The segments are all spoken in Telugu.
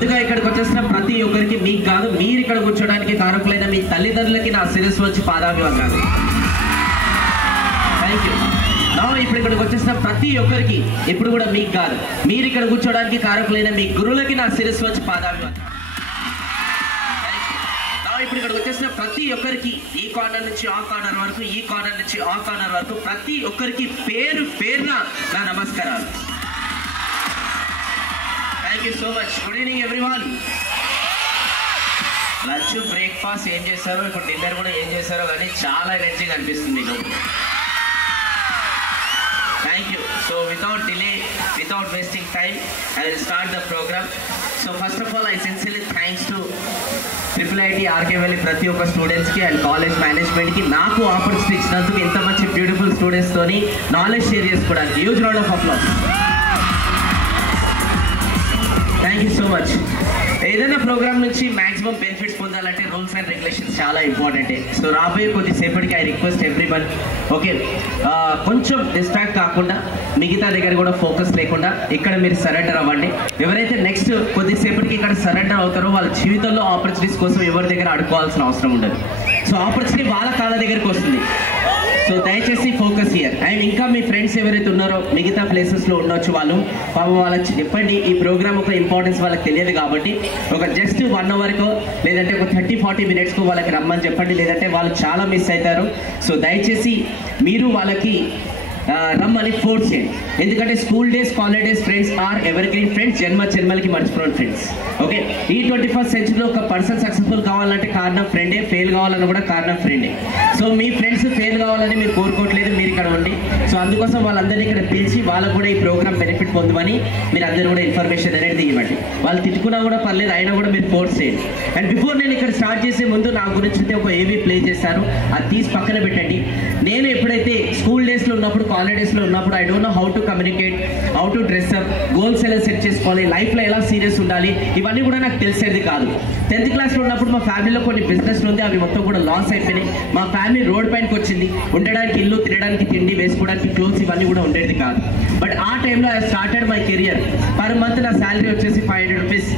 ముందుగా ఇక్కడికి వచ్చేసిన ప్రతి ఒక్కరికి మీకు కాదు, మీరు ఇక్కడ కూర్చోడానికి కారకులైన మీ తల్లిదండ్రులకి నా శిరస్సు వచ్చి పాదాభివందనాలు. Thank you. ఇప్పుడు ఇక్కడికి వచ్చేసిన ప్రతి ఒక్కరికి, ఇప్పుడు కూడా మీకు కాదు, మీరు ఇక్కడ కూర్చోడానికి కారకులైన మీ గురువులకి నా శిరస్సు వచ్చి పాదాభివందనాలు. ఇప్పుడు ఇక్కడికి వచ్చేసిన ప్రతి ఒక్కరికి, ఈ కార్నర్ నుంచి ఆ కార్నర్ వరకు, ఈ కార్నర్ నుంచి ఆ కార్నర్ వరకు ప్రతి ఒక్కరికి పేరు పేరున నా నమస్కారాలు. Thank you so much. Good evening everyone. Lunch breakfast ఏం చేశారో, ఇప్పుడు డిన్నర్ కూడా ఏం చేశారో కానీ చాలా ఎనర్జీగా అనిపిస్తుంది మీకు. Thank you. So without delay, without wasting time, I will start the program. So first of all, I sincerely thanks to IIIT RK Valley ప్రతి ఒక్క స్టూడెంట్స్ కి అండ్ కాలేజ్ మేనేజ్మెంట్ కి నాకు ఆపర్చునిటీ ఇచ్చినందుకు, ఇంత మంచి బ్యూటిఫుల్ స్టూడెంట్స్ తోని నాలెడ్జ్ షేర్ చేసుకోవడానికి huge round of applause. Thank you so much. ఏదైనా ప్రోగ్రామ్ నుంచి మాక్సిమం బెనిఫిట్స్ పొందాలంటే రూల్స్ అండ్ రెగ్యులేషన్స్ చాలా ఇంపార్టెంట్. సో రాబోయే కొద్దిసేపటికి ఐ రిక్వెస్ట్ ఎవ్రీవన్, ఓకే, కొంచెం డిస్ట్రాక్ట్ కాకుండా, మిగతా దగ్గర కూడా ఫోకస్ లేకుండా ఇక్కడ మీరు సరెండర్ అవ్వండి. ఎవరైతే నెక్స్ట్ కొద్దిసేపటికి ఇక్కడ సరెండర్ అవుతారో వాళ్ళ జీవితంలో ఆపర్చునిటీస్ కోసం ఎవరి దగ్గర అడుకోవాల్సిన అవసరం ఉండదు. సో ఆపర్చునిటీ వాళ్ళ కాళ్ళ దగ్గరికి వస్తుంది. సో దయచేసి ఫోకస్ హియర్. అండ్ ఇంకా మీ ఫ్రెండ్స్ ఎవరైతే ఉన్నారో మిగతా ప్లేసెస్లో ఉండొచ్చు, వాళ్ళు పాపం వాళ్ళకి చెప్పండి, ఈ ప్రోగ్రామ్ ఒక ఇంపార్టెన్స్ వాళ్ళకి తెలియదు కాబట్టి ఒక జస్ట్ 1 అవర్కో లేదంటే ఒక 30-40 మినిట్స్కో వాళ్ళకి రమ్మని చెప్పండి, లేదంటే వాళ్ళు చాలా మిస్ అవుతారు. సో దయచేసి మీరు వాళ్ళకి రమ్మని ఫోర్స్ చేయండి. ఎందుకంటే school days, college days friends are evergreen friends, జన్మలకి మర్చిపోయిన ఫ్రెండ్స్. ఓకే, ఈ 21st సెంచురీలో ఒక పర్సన్ సక్సెస్ఫుల్ కావాలంటే కారణం ఫ్రెండే, ఫెయిల్ కావాలన్నా కూడా కారణం ఫ్రెండే. సో మీ ఫ్రెండ్స్ ఫెయిల్ కావాలని మీరు కోరుకోవట్లేదు, మీరు ఇక్కడ ఉండి. సో అందుకోసం వాళ్ళందరినీ ఇక్కడ పిలిచి వాళ్ళకు కూడా ఈ ప్రోగ్రామ్ బెనిఫిట్ పొందమని మీరు అందరూ కూడా ఇన్ఫర్మేషన్ అనేది ఇవ్వండి. వాళ్ళు తిట్టుకున్నా కూడా పర్లేదు, అయినా కూడా మీరు ఫోర్స్ చేయండి. అండ్ బిఫోర్ నేను ఇక్కడ స్టార్ట్ చేసే ముందు నా గురించి అయితే ఒక ఏవీ ప్లే చేస్తాను, అది తీసి పక్కన పెట్టండి. నేను ఎప్పుడైతే స్కూల్ డేస్లో ఉన్నప్పుడు, కాలేజ్ డేస్లో ఉన్నప్పుడు I don't know how to communicate, how to dress up, goals ఎలా సెట్ చేసుకోవాలి, లైఫ్లో ఎలా సీరియస్ ఉండాలి, ఇవన్నీ కూడా నాకు తెలిసేది కాదు. 10th క్లాస్లో ఉన్నప్పుడు మా ఫ్యామిలీలో కొన్ని బిజినెస్లు ఉంది, అవి మొత్తం కూడా లాస్ అయిపోయినాయి. మా ఫ్యామిలీ రోడ్ పైనకి వచ్చింది. ఉండడానికి ఇల్లు, తినడానికి తిండి, వేసుకోవడానికి క్లోత్స్ ఇవన్నీ కూడా ఉండేది కాదు. బట్ ఆ టైంలో I started my career. Per month నా శాలరీ వచ్చేసి 500 రూపీస్.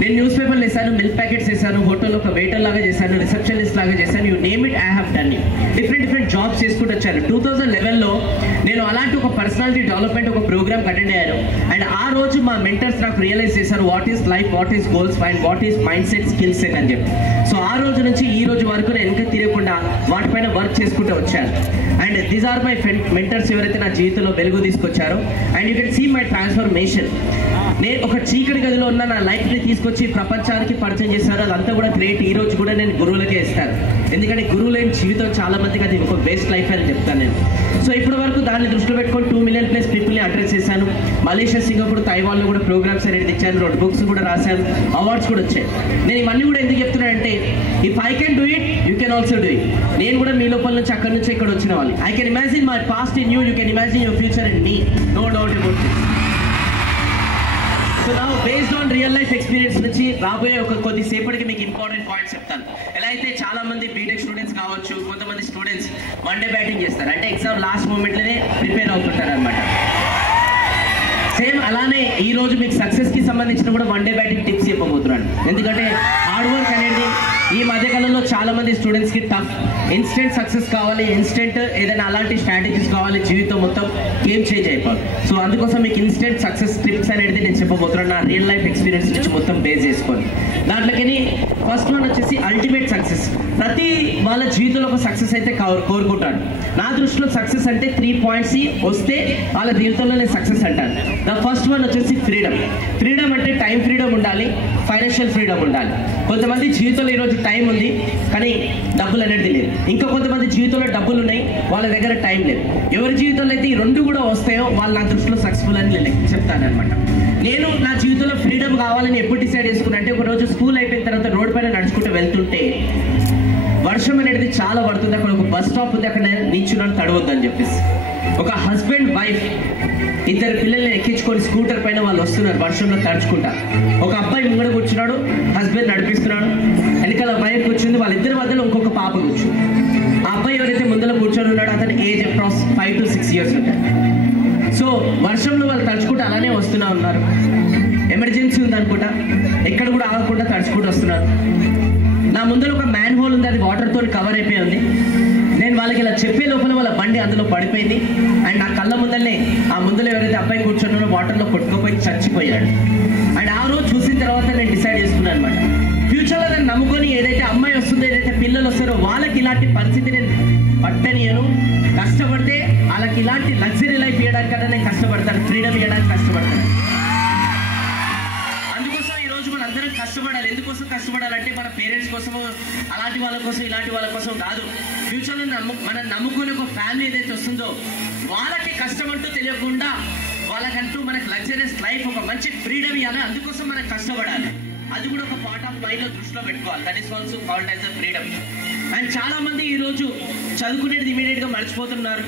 నేను న్యూస్ పేపర్లు వేసాను, మిల్క్ ప్యాకెట్స్ వేసాను, హోటల్లో ఒక వెయిటర్ లాగా చేశాను, రిసెప్షనిస్ట్ లాగా చేశాను, you name it, I have done it. Different jobs చేసుకుంటూ వచ్చాను. 2011లో నేను అలాంటి ఒక పర్సనాలిటీ డెవలప్మెంట్ ఒక ప్రోగ్రామ్ అటెండ్ అయ్యాను. అండ్ ఆ రోజు మా మెంటర్స్ నాకు రియలైజ్ చేశారు what is life, what is goals and what is mind set, skill set అని చెప్పి. సో ఆ రోజు నుంచి ఈ రోజు వరకు నేను వెనక తిరగకుండా వాటిపైన వర్క్ చేసుకుంటూ వచ్చాను. And these are my mentors ఎవరైతే నా జీవితంలో వెలుగు తీసుకొచ్చారో. And you can see my transformation. నేను ఒక చీకటి గదిలో ఉన్న నా లైఫ్ని తీసుకొచ్చి ప్రపంచానికి పరిచయం చేశాను. అదంతా కూడా గ్రేట్. ఈ రోజు కూడా నేను గురువులకే ఇస్తాను, ఎందుకంటే గురువు లేని జీవితం చాలా మందికి అది ఒక బెస్ట్ లైఫ్ అని చెప్తాను నేను. సో ఇప్పటి వరకు దాన్ని దృష్టిలో పెట్టుకొని 2 మిలియన్ ప్లస్ పీపుల్ని అడ్రస్ చేశాను. మలేషియా, సింగపూర్, తైవాన్లో కూడా ప్రోగ్రామ్స్ అనేది ఇచ్చాను, 2 బుక్స్ కూడా రాశాను, అవార్డ్స్ కూడా వచ్చాయి. నేను ఇవన్నీ కూడా ఎందుకు చెప్తున్నానంటే, if I can do it, you can also do it. నేను కూడా మీ లోపల నుంచి అక్కడి నుంచి ఇక్కడ వచ్చిన వాళ్ళు. I can imagine my past in you, you can imagine your future in me, no doubt about this. So నా based on real life experience నుంచి రాబోయే ఒక కొద్దిసేపటికి మీకు ఇంపార్టెంట్ పాయింట్స్ చెప్తాను. ఎలా అయితే చాలా మంది బీటెక్ స్టూడెంట్స్ కావచ్చు, కొంతమంది స్టూడెంట్స్ వన్ డే బ్యాటింగ్ చేస్తారు, అంటే ఎగ్జామ్ లాస్ట్ మూమెంట్లోనే ప్రిపేర్ అవుతుంటారు అనమాట. సేమ్ అలానే ఈ రోజు మీకు సక్సెస్కి సంబంధించిన కూడా వన్ డే బ్యాటింగ్ టిప్స్ చెప్పబోతున్నాను. ఎందుకంటే హార్డ్ వర్క్ అనేది ఈ మధ్యకాలంలో చాలా మంది స్టూడెంట్స్కి టఫ్. ఇన్స్టెంట్ సక్సెస్ కావాలి, ఇన్స్టెంట్ ఏదైనా అలాంటి స్ట్రాటజీస్ కావాలి, జీవితం మొత్తం గేమ్ చేంజ్ అయిపోవాలి. సో అందుకోసం మీకు ఇన్స్టెంట్ సక్సెస్ టిప్స్ అనేది నేను చెప్పబోతున్నాను, నా రియల్ లైఫ్ ఎక్స్పీరియన్స్ నుంచి మొత్తం బేస్ చేసుకొని. దాంట్లోకి ఫస్ట్ వన్ వచ్చేసి అల్టిమేట్ సక్సెస్. ప్రతి వాళ్ళ జీవితంలో ఒక సక్సెస్ అయితే కోరుకుంటాడు. నా దృష్టిలో సక్సెస్ అంటే 3 పాయింట్స్ వస్తే వాళ్ళ జీవితంలో నేను సక్సెస్ అంటాను. ద ఫస్ట్ వన్ వచ్చేసి ఫ్రీడమ్. ఫ్రీడమ్ అంటే టైం ఫ్రీడమ్ ఉండాలి, ఫైనాన్షియల్ ఫ్రీడమ్ ఉండాలి. కొంతమంది జీవితంలో ఈరోజు టైం ఉంది కానీ డబ్బులు అనేది లేదు. ఇంకా కొంతమంది జీవితంలో డబ్బులు ఉన్నాయి, వాళ్ళ దగ్గర టైం లేదు. ఎవరి జీవితంలో అయితే ఈ 2 కూడా వస్తాయో వాళ్ళు నా దృష్టిలో సక్సెస్ఫుల్ అని నేను చెప్తాను అనమాట. నేను నా జీవితంలో ఫ్రీడమ్ కావాలని ఎప్పుడు డిసైడ్ చేసుకున్నా అంటే, ఒక రోజు స్కూల్ అయిపోయిన తర్వాత రోడ్ పైన నడుచుకుంటూ వెళ్తుంటే వర్షం అనేది చాలా పడుతుంది. అక్కడ ఒక బస్ స్టాప్ ఉంది, అక్కడ నిల్చున్నాను తడవద్దు అని చెప్పేసి. ఒక హస్బెండ్ వైఫ్ 2 పిల్లల్ని ఎక్కించుకొని స్కూటర్ పైన వాళ్ళు వస్తున్నారు వర్షంలో తడుచుకుంటా. ఒక అబ్బాయి ముంగడ కూర్చున్నాడు, హస్బెండ్ నడిపిస్తున్నాడు, వెనకాల వైఫ్ కూర్చుంది, వాళ్ళిద్దరి మధ్యలో ఇంకొక పాప కూర్చుంది. ఆ అబ్బాయి ఎవరైతే ముందర కూర్చొని ఉన్నాడో అతని ఏజ్ అప్రాక్స్ 5 to 6 years ఉంటాయి. సో వర్షంలో వాళ్ళు తడుచుకుంటూ అలానే వస్తూనే ఉన్నారు. ఎమర్జెన్సీ ఉందనుకుంటా, ఎక్కడ కూడా ఆగకుండా తడుచుకుంటూ వస్తున్నారు. నా ముందర ఒక మ్యాన్ హోల్ ఉంది, అది వాటర్తో కవర్ అయిపోయి ఉంది. నేను వాళ్ళకి ఇలా చెప్పే లోపల వాళ్ళ బండి అందులో పడిపోయింది. అండ్ నా కళ్ళ ముందరనే ఆ ముందర ఎవరైతే అబ్బాయి కూర్చున్నారో వాటర్లో కొట్టుకుపోయి చచ్చిపోయాడు. అండ్ ఆ రోజు చూసిన తర్వాత నేను డిసైడ్ చేసుకున్నాను అనమాట, ఫ్యూచర్లో నేను నమ్ముకొని ఏదైతే అమ్మాయి వస్తుందో, ఏదైతే పిల్లలు వస్తారో వాళ్ళకి ఇలాంటి పరిస్థితి నేను పట్టనియను. కష్టపడితే వాళ్ళకి ఇలాంటి లగ్జరీ లైఫ్ ఇవ్వడానికి కదా నేను కష్టపడతాను, ఫ్రీడమ్ ఇవ్వడానికి కష్టపడతాను. అందుకోసం ఈరోజు మన అందరం కష్టపడాలి. ఎందుకోసం కష్టపడాలంటే మన పేరెంట్స్ కోసము, అలాంటి వాళ్ళ కోసం, ఇలాంటి వాళ్ళ కోసం కాదు. ఫ్యూచర్లో మనం నమ్ముకునే ఒక ఫ్యామిలీ ఏదైతే వస్తుందో వాళ్ళకి కష్టం అంటూ తెలియకుండా వాళ్ళకంటూ మనకు లగ్జరియస్ లైఫ్, ఒక మంచి ఫ్రీడమ్ ఇవ్వాలి. అందుకోసం మనం కష్టపడాలి. అది కూడా ఒక పార్ట్ ఆఫ్ మైండ్ లో దృష్టిలో పెట్టుకోవాలి. That is also called as the freedom. And చాలా మంది ఈరోజు చదువుకునేది ఇమీడియట్ గా మర్చిపోతున్నారు.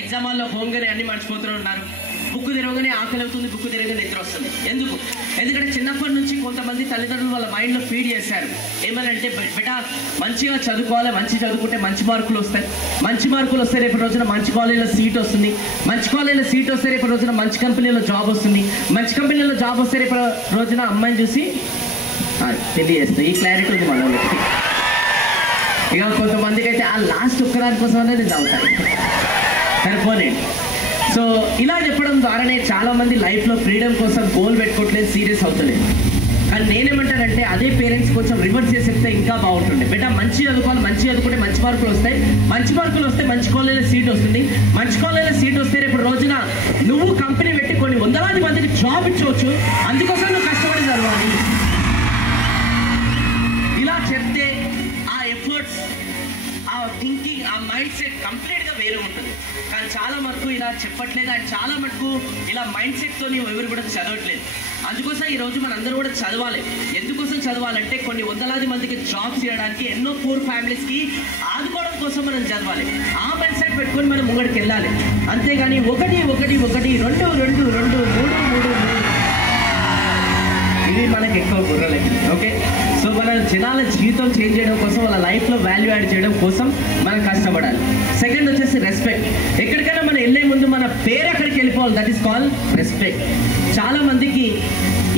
ఎగ్జామ్ హాల్లో హోంగానే అన్ని మర్చిపోతూ ఉన్నారు. బుక్ తిరగగానే ఆకలి అవుతుంది, బుక్ తిరగగానే నిద్ర వస్తుంది. ఎందుకంటే చిన్నప్పటి నుంచి కొంతమంది తల్లిదండ్రులు వాళ్ళ మైండ్ లో ఫీడ్ చేశారు. ఏమనంటే, బెటా మంచిగా చదువుకోవాలి, మంచి చదువుకుంటే మంచి మార్కులు వస్తాయి, మంచి మార్కులు వస్తే రేపు రోజున మంచి కాలేజీలో సీట్ వస్తుంది, మంచి కాలేజీలో సీట్ వస్తే రేపు రోజున మంచి కంపెనీలో జాబ్ వస్తుంది, మంచి కంపెనీలో జాబ్ వస్తే రేపు రోజున అమ్మాయిని చూసి పెళ్లి చేస్తుంది. ఈ క్లారిటీ ఉంది మన వాళ్ళకి. ఇక కొంతమందికి అయితే ఆ లాస్ట్ ఒక్కదాని కోసం అనేది చదువుతారు, సరిపోలేండి. సో ఇలా చెప్పడం ద్వారానే చాలా మంది లైఫ్లో ఫ్రీడమ్ కోసం గోల్ పెట్టుకోవట్లేదు, సీరియస్ అవుతలేదు. కానీ నేనేమంటానంటే, అదే పేరెంట్స్ కొంచెం రివర్స్ చేసి చెప్తే ఇంకా బాగుంటుండే. బెటా మంచి చదువుకోవాలి, మంచి చదువుకుంటే మంచి మార్కులు వస్తాయి, మంచి మార్కులు వస్తే మంచి కాలేజీలో సీట్ వస్తుంది, మంచి కాలేజీలో సీట్ వస్తే రేపు రోజున నువ్వు కంపెనీ పెట్టి కొన్ని వందలాది మందికి జాబ్ ఇచ్చవచ్చు, అందుకోసం నువ్వు కష్టపడి చదవాలి. ఇలా చెప్తే ఆ ఎఫర్ట్స్, ఆ థింకింగ్, ఆ మైండ్ సెట్ కంప్లీట్గా వేరే ఉంటుంది. కానీ చాలా మటుకు ఇలా చెప్పట్లేదు. అండ్ చాలా మటుకు ఇలా మైండ్ సెట్తో ఎవరు కూడా చదవట్లేదు. అందుకోసం ఈరోజు మనందరూ కూడా చదవాలి. ఎందుకోసం చదవాలంటే, కొన్ని వందలాది మందికి జాబ్స్ చేయడానికి, ఎన్నో పూర్ ఫ్యామిలీస్కి ఆదుకోవడం కోసం మనం చదవాలి. ఆ మైండ్ సెట్ పెట్టుకొని మనం ముంగడికి వెళ్ళాలి. అంతేగాని ఒకటి ఒకటి ఒకటి, రెండు రెండు రెండు, మూడు మూడు మూడు, ఇవి మనకి ఎక్కువ బుర్రలకి. ఓకే, సో మన జనాల జీవితం చేంజ్ చేయడం కోసం, వాళ్ళ లైఫ్లో వాల్యూ యాడ్ చేయడం కోసం మనం కష్టపడాలి. సెకండ్ వచ్చేసి రెస్పెక్ట్. ఎక్కడికైనా మనం వెళ్ళే ముందు మన పేరు ఎక్కడికి వెళ్ళిపోవాలి, దట్ ఈస్ కాల్డ్ రెస్పెక్ట్. చాలా మందికి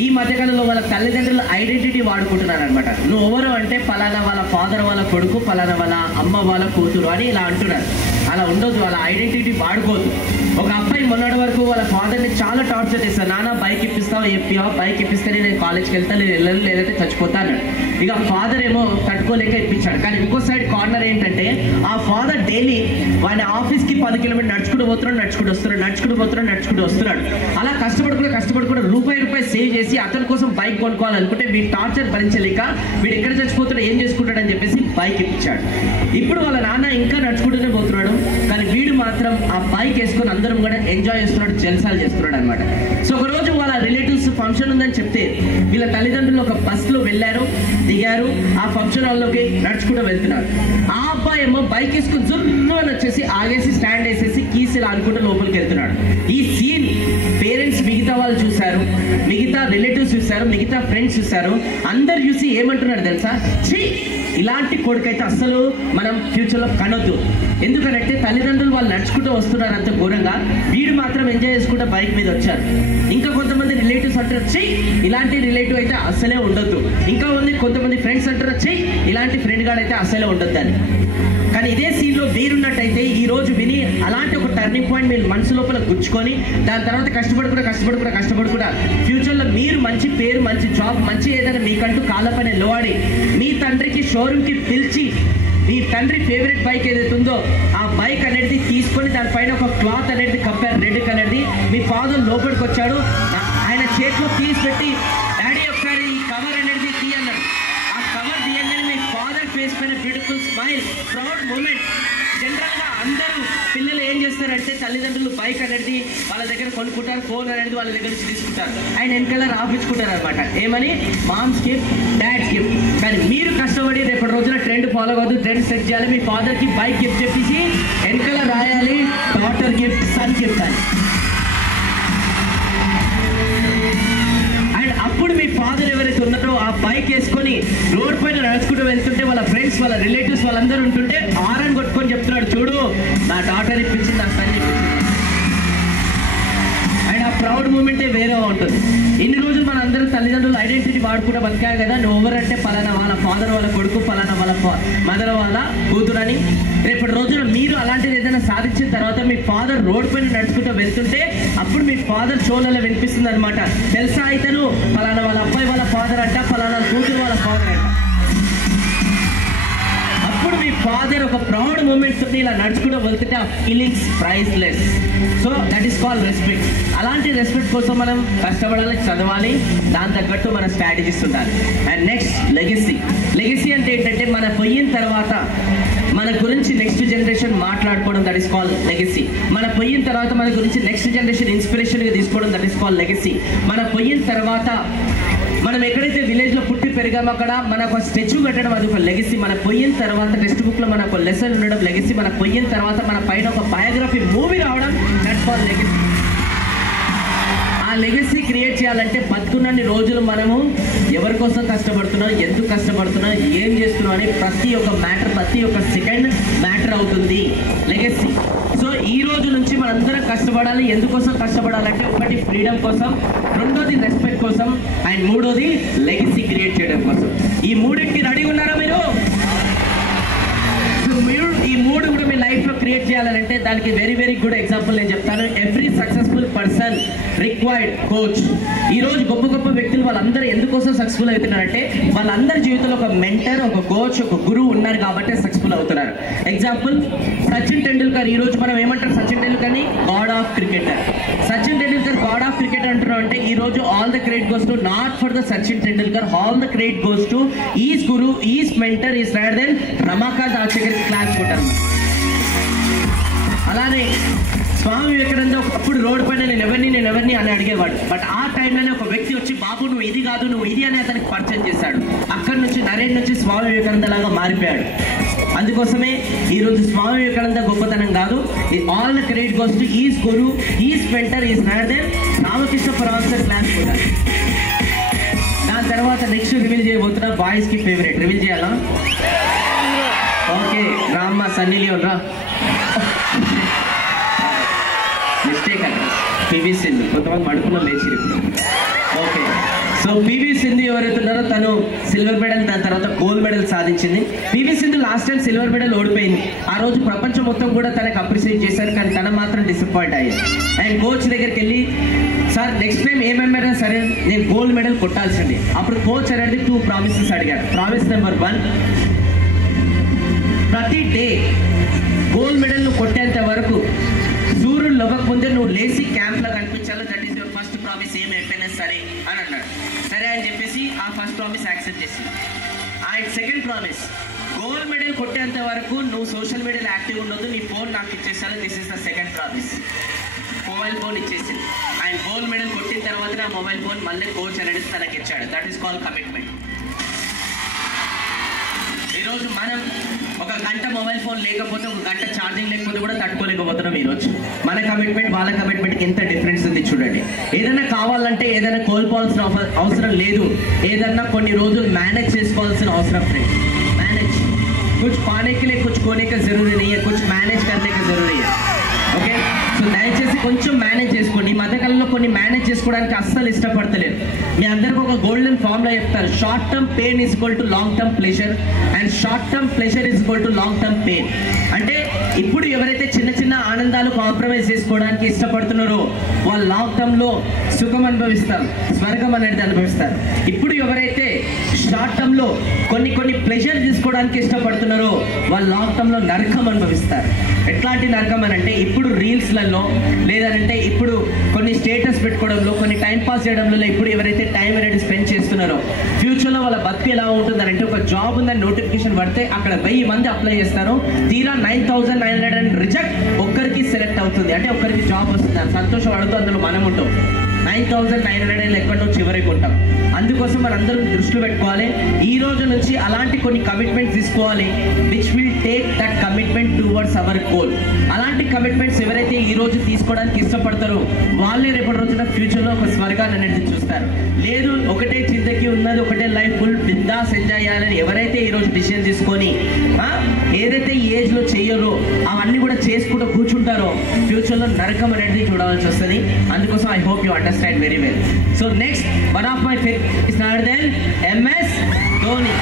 ఈ మధ్యకాలంలో వాళ్ళ తల్లిదండ్రుల ఐడెంటిటీ వాడుకుంటున్నారు అనమాట. నువ్వు ఎవరు అంటే పలానా వాళ్ళ ఫాదర్ వాళ్ళ కొడుకు, పలానా వాళ్ళ అమ్మ వాళ్ళ కూతురు అని ఇలా అంటున్నారు. అలా ఉండొద్దు, వాళ్ళ ఐడెంటిటీ వాడుకోవద్దు. ఒక అబ్బాయి మొన్నటి వరకు వాళ్ళ ఫాదర్ని చాలా టార్చర్ చేస్తాను. నాన్న బైక్ ఇప్పిస్తావు, బైక్ ఇప్పిస్తేనే నేను కాలేజ్కి వెళ్తాను, నేను వెళ్ళను, లేదంటే చచ్చిపోతాను. ఇక ఫాదర్ ఏమో తట్టుకోలేక ఇప్పించాడు. కానీ ఇంకో సైడ్ కార్నర్ ఏంటంటే, ఆ ఫాదర్ డైలీ వాడి ఆఫీస్కి 10 కిలోమీటర్లు నడుచుకుంటూ పోతున్నాడు, నడుచుకుంటూ వస్తున్నాడు. అలా కష్టపడుకుంటూ రూపాయి సేవ్ చేసి అతని కోసం బైక్ కొనుక్కోవాలనుకుంటే, వీడి టార్చర్ భరించలేక వీడు ఎక్కడ చచ్చిపోతున్నాడు, ఏం చేసుకుంటాడని చెప్పేసి బైక్ ఇప్పించాడు. ఇప్పుడు వాళ్ళ నాన్న ఇంకా నడుచుకుంటూనే పోతున్నాడు. కానీ వీడు మాత్రం ఆ బైక్ వేసుకొని అందరం కూడా ఎంజాయ్ చేస్తున్నాడు, జల్సాలు చేస్తున్నాడు అనమాట. సో ఒక రోజు వాళ్ళ రిలేటివ్స్ ఫంక్షన్ ఉందని చెప్తే, వీళ్ళ తల్లిదండ్రులు ఒక బస్సులో వెళ్ళారు, దిగారు, ఆ ఫంక్షన్ హాల్లోకి నడుచుకుంటూ వెళ్తున్నారు. ఆ అబ్బాయి ఏమో బైక్ వేసుకుని జుర్రు అని వచ్చేసి ఆగేసి స్టాండ్ వేసేసి కీస్ ఇలా అనుకుంటూ లోపలికి వెళ్తున్నాడు. ఈ సీన్ పేరెంట్స్, మిగతా వాళ్ళు చూశారు, మిగతా రిలేటివ్స్ చూశారు, మిగతా ఫ్రెండ్స్ చూశారు. అందరు చూసి ఏమంటున్నారు తెలుసా, ఛీ ఇలాంటి కొడుకైతే అస్సలు మనం ఫ్యూచర్లో కనొద్దు. ఎందుకంటే తల్లిదండ్రులు వాళ్ళు నడుచుకుంటూ వస్తున్నారు అంత ఘోరంగా, వీడు మాత్రం ఎంజాయ్ చేసుకుంటూ బైక్ మీద వచ్చారు. ఇంకా కొంతమంది రిలేటివ్స్ అంటారు, ఛీ ఇలాంటి రిలేటివ్ అయితే అస్సలే ఉండొద్దు. ఇంకా కొంతమంది ఫ్రెండ్స్ అంటారు, ఛీ ఇలాంటి ఫ్రెండ్ గాడు అయితే అస్సలే ఉండొద్దు అని. కానీ ఇదే సీన్లో మీరున్నట్టయితే ఈ రోజు విని అలాంటి ఒక టర్నింగ్ పాయింట్ మీరు మనసు లోపల గుచ్చుకొని, దాని తర్వాత కష్టపడుకున్నా ఫ్యూచర్లో మీరు మంచి పేరు, మంచి జాబ్, మంచి ఏదైనా మీకంటూ కాళ్ళపైన నిలబడి మీ తండ్రికి షోరూమ్కి పిలిచి, మీ తండ్రి ఫేవరెట్ బైక్ ఏదైతే ఉందో ఆ బైక్ అనేది తీసుకొని దానిపైన ఒక క్లాత్ అనేది కప్పారు, రెడ్ కలర్ది. మీ ఫాదర్ లోపలికి వచ్చాడు, ఆయన చేతిలో కీస్ పెట్టి, డాడీ ఒకసారి ఈ కవర్ అనేది తీయన్నాడు. ఆ కవర్ తీయగానే మీ ఫాదర్ ఫేస్ పైన బ్యూటిఫుల్ స్మైల్, ప్రౌడ్ మూమెంట్. జనరల్గా అందరూ పిల్లలు ఏం చేస్తారంటే, తల్లిదండ్రులు బైక్ అనేది వాళ్ళ దగ్గర కొనుక్కుంటారు, ఫోన్ అనేది వాళ్ళ దగ్గర నుంచి తీసుకుంటారు, ఆయన వెనకాల రాపించుకుంటారు అనమాట. ఏమని, మామ్స్ గిఫ్ట్, డాడ్స్ గిఫ్ట్. కానీ మీరు కష్టపడి రేపటి రోజున ట్రెండ్ ఫాలో అవ్వద్దు, ట్రెండ్ సెట్ చేయాలి. మీ ఫాదర్కి బైక్ గిఫ్ట్ చెప్పేసి వెనకాల రాయాలి డాటర్ గిఫ్ట్, సన్ గిఫ్ట్ అని. అండ్ అప్పుడు మీ ఫాదర్ ఎవరైతే ఉన్నారో ఆ బైక్ వేసుకొని రోడ్ పైన నడుచుకుంటూ వెళ్తుంటే, వాళ్ళ ఫ్రెండ్స్, వాళ్ళ రిలేటివ్స్ వాళ్ళందరూ ఉంటుంటే హారన్ కొట్టుకొని చెప్తున్నాడు, చూడు నా డాటర్ ఇప్పించింది, నా సన్ ఇప్పించింది. ప్రౌడ్ మూమెంటే వేరే ఉంటుంది. ఇన్ని రోజులు మన అందరం తల్లిదండ్రులు ఐడెంటిటీ వాడుకుంటే బతికారు కదా, నువ్వు ఎవరంటే పలానా వాళ్ళ ఫాదర్ వాళ్ళ కొడుకు, పలానా వాళ్ళ మదర్ వాళ్ళ కూతురని. రేపటి రోజున మీరు అలాంటిది ఏదైనా సాధించిన తర్వాత మీ ఫాదర్ రోడ్ పైన నడుచుకుంటూ వెళ్తుంటే అప్పుడు మీ ఫాదర్ షోలలో వినిపిస్తుంది అనమాట, తెలుసా ఇతను పలానా వాళ్ళ అబ్బాయి వాళ్ళ ఫాదర్ అంట, పలానా కూతురు వాళ్ళ ఫాదర్ అంట. అప్పుడు మీ ఫాదర్ ఒక ప్రౌడ్ మూమెంట్ తోటి ఇలా నడుచుకుంటూ వెళ్తుంటే ఆ feelings priceless. So that is called respect. అలాంటి రెస్పెక్ట్ కోసం మనం కష్టపడాలి, చదవాలి, దాని తగ్గట్టు మన స్ట్రాటజీస్ ఉండాలి. And next legacy. లెగసీ అంటే ఏంటంటే మన పోయిన తర్వాత మన గురించి నెక్స్ట్ జనరేషన్ మాట్లాడుకోవడం, దట్ ఈస్ కాల్డ్ లెగసీ. మన పోయిన తర్వాత మన గురించి నెక్స్ట్ జనరేషన్ ఇన్స్పిరేషన్గా తీసుకోవడం, దట్ ఈస్ కాల్డ్ లెగసీ. మన పోయిన తర్వాత మనం ఎక్కడైతే విలేజ్లో పుట్టి పెరిగామో అక్కడ మనకు స్టాచ్యూ కట్టడం, అది ఒక లెగసీ. మన పోయిన తర్వాత టెక్స్ట్ బుక్లో మనకు లెసన్ ఉండడం లెగసీ. మన పోయిన తర్వాత మన పైన ఒక బయోగ్రఫీ మూవీ రావడం, దట్స్ కాల్డ్ లెగసీ. ఆ లెగసీ క్రియేట్ చేయాలంటే బతుకున్నన్ని రోజులు మనము ఎవరి కోసం కష్టపడుతున్నాం, ఎందుకు కష్టపడుతున్నాం, ఏం చేస్తున్నాం అని ప్రతి ఒక్క మ్యాటర్, ప్రతి ఒక్క సెకండ్ మ్యాటర్ అవుతుంది లెగసీ. సో ఈ రోజు నుంచి మనందరం కష్టపడాలి. ఎందుకోసం కష్టపడాలంటే ఒకటి ఫ్రీడమ్ కోసం, రెండోది రెస్పెక్ట్ కోసం, అండ్ మూడోది లెగసీ క్రియేట్ చేయడం కోసం. ఈ మూడింటికి రెడీ ఉన్నారా మీరు? మీరు ఈ మూడు కూడా మీ లైఫ్లో క్రియేట్ చేయాలంటే దానికి వెరీ వెరీ గుడ్ ఎగ్జాంపుల్ నేను చెప్తాను. Every successful person required coach. ఈ రోజు గొప్ప గొప్ప వ్యక్తులు వాళ్ళందరూ ఎందుకోసం సక్సెస్ఫుల్ అవుతున్నారంటే వాళ్ళందరి జీవితంలో ఒక మెంటర్, ఒక కోచ్, ఒక గురువు ఉన్నారు కాబట్టి సక్సెస్ఫుల్ అవుతున్నారు. ఎగ్జాంపుల్ సచిన్ టెండూల్కర్. ఈ రోజు మనం ఏమంటారు సచిన్ టెండూల్కర్ని? God of cricketer. Sachin Tendulkar god of cricket అంటున్నాం అంటే ఈ రోజు all the credit goes to not for the Sachin Tendulkar, all the credit goes to is guru, is mentor, is rather than Ramakant Achrekar class కొట్టారు. అలానే స్వామి వివేకానంద అప్పుడు రోడ్డు పైన నేను ఎవరిని అని అడిగేవాడు. బట్ ఆ టైంలోనే ఒక వ్యక్తి వచ్చి బాబు నువ్వు ఇది కాదు, నువ్వు ఇది అని అతనికి పరిచయం చేశాడు. అక్కడి నుంచి నరేన్ నుంచి స్వామి వివేకానంద లాగా మారిపోయాడు. అందుకోసమే ఈరోజు స్వామి వివేకానంద గొప్పతనం కాదు, all the credit goes to is guru, is mentor, is rather than Ramakrishna Paramahamsa class కూడా. దాని తర్వాత నెక్స్ట్ రివీల్ చేయబోతున్నా బాయ్స్ కి ఫేవరెట్. రివీల్ చేయాలా? ఓకే, రామ్మ సన్నీ లియోన్ రా. మిస్టేక్ అండి, పివి సింధు. కొంతమంది మడుకున్న లేచి. ఓకే, సో పివి సింధు ఎవరైతే ఉన్నారో తను సిల్వర్ మెడల్, దాని తర్వాత గోల్డ్ మెడల్ సాధించింది. PV Sindhu last time silver medal ఓడిపోయింది. ఆ రోజు ప్రపంచం మొత్తం కూడా తనకు అప్రిషియేట్ చేశారు, కానీ తన మాత్రం డిసప్పాయింట్ అయ్యింది. అండ్ కోచ్ దగ్గరికి వెళ్ళి సార్ నెక్స్ట్ టైం ఏమేమైనా సరే నేను గోల్డ్ మెడల్ కొట్టాల్సింది. అప్పుడు కోచ్ అనేది 2 ప్రామిసెస్ అడిగారు. ప్రామిస్ నెంబర్ 1, ప్రతి డే గోల్డ్ మెడల్ నువ్వు కొట్టేంత వరకు సూర్యుడు లవ్వకముందే నువ్వు లేచి క్యాంప్లో కనిపించాలి. That is your first promise. ఏం అయిపోయినా సరే అని అన్నాడు. సరే అని చెప్పేసి ఆ ఫస్ట్ ప్రామిస్ యాక్సెప్ట్ చేసింది. And second promise, gold medal కొట్టేంత వరకు నువ్వు సోషల్ మీడియాలో యాక్టివ్ ఉండొద్దు, నీ ఫోన్ నాకు ఇచ్చేసాను. This is the second promise. Mobile phone ఇచ్చేసింది. అండ్ గోల్డ్ మెడల్ కొట్టిన తర్వాత ఆ మొబైల్ ఫోన్ మళ్ళీ కోచ్ అనేది తనకి ఇచ్చాడు. That is called commitment. ఈరోజు మనం ఒక గంట మొబైల్ ఫోన్ లేకపోతే, ఒక గంట ఛార్జింగ్ లేకపోతే కూడా తట్టుకోలేకపోతున్నాం. ఈరోజు మన కమిట్మెంట్ వాళ్ళ కమిట్మెంట్కి ఎంత డిఫరెన్స్ ఉంది చూడండి. ఏదైనా కావాలంటే ఏదైనా కోల్పోవాల్సిన అవసరం లేదు, ఏదన్నా కొన్ని రోజులు మేనేజ్ చేసుకోవాల్సిన అవసరం ఫ్రెండ్. मैनेज कुछ पाने के लिए कुछ खोने का जरूरी नहीं है, कुछ मैनेज करने का जरूरी है. ఓకే, సో దయచేసి కొంచెం మేనేజ్ చేసుకోండి. ఈ మధ్యకాలంలో కొన్ని మేనేజ్ చేసుకోవడానికి అస్సలు ఇష్టపడతలేదు. మీ అందరికీ ఒక గోల్డెన్ ఫార్ములా చెప్తారు. Short term pain is equal to long term pleasure, and short term pleasure is equal to long term pain. అంటే ఇప్పుడు ఎవరైతే చిన్న చిన్న ఆనందాలు కాంప్రమైజ్ చేసుకోవడానికి ఇష్టపడుతున్నారో వాళ్ళు లాంగ్ టర్మ్లో సుఖం అనుభవిస్తారు, స్వర్గం అనేది అనుభవిస్తారు. ఇప్పుడు ఎవరైతే షార్ట్ టర్మ్లో కొన్ని ప్లెజర్ తీసుకోవడానికి ఇష్టపడుతున్నారో వాళ్ళు లాంగ్ టర్మ్లో నరకం అనుభవిస్తారు. ఎట్లాంటి నరకం అని అంటే ఇప్పుడు రీల్స్లలో లేదంటే ఇప్పుడు కొన్ని స్టేటస్ పెట్టుకోవడంలో, కొన్ని టైం పాస్ చేయడంలో ఇప్పుడు ఎవరైతే టైం అనేది స్పెండ్ చేస్తున్నారో ఫ్యూచర్లో వాళ్ళ బతుకు ఎలా ఉంటుందంటే, ఒక జాబ్ ఉందని నోటిఫికేషన్ పడితే అక్కడ 1000 మంది అప్లై చేస్తారు, తీరా 9900 రిజెక్ట్, ఒక్కరికి సెలెక్ట్ అవుతుంది. అంటే ఒక్కరికి జాబ్ వస్తుంది. అని సంతోషపడుతూ అందులో మనం ఉంటాం. 9900 ఎక్కడో చివరికి ఉంటాం. అందుకోసం మనందరం దృష్టిలో పెట్టుకోవాలి. ఈ రోజు నుంచి అలాంటి కొన్ని కమిట్మెంట్స్ తీసుకోవాలి, which will take that commitment towards our goal. అలాంటి కమిట్మెంట్స్ ఎవరైతే ఈ రోజు తీసుకోవడానికి ఇష్టపడతారో వాళ్ళే రేపటి రోజున ఫ్యూచర్లో ఒక స్వర్గాన్ని అనేది చూస్తారు. లేదు ఒకటే చింతకి ఉన్నది, ఒకటే లైఫ్, ఫుల్ బిందాస్ ఎంజాయ్ చేయాలని ఎవరైతే ఈ రోజు డిసిషన్ తీసుకొని ఏదైతే ఈ ఏజ్లో చెయ్యరో అవన్నీ కూడా చేసుకుంటూ కూర్చుంటారో ఫ్యూచర్లో నరకం అనేది చూడాల్సి వస్తుంది. అందుకోసం I hope you understand very well. So next one of my favourite is not than MS Dhoni.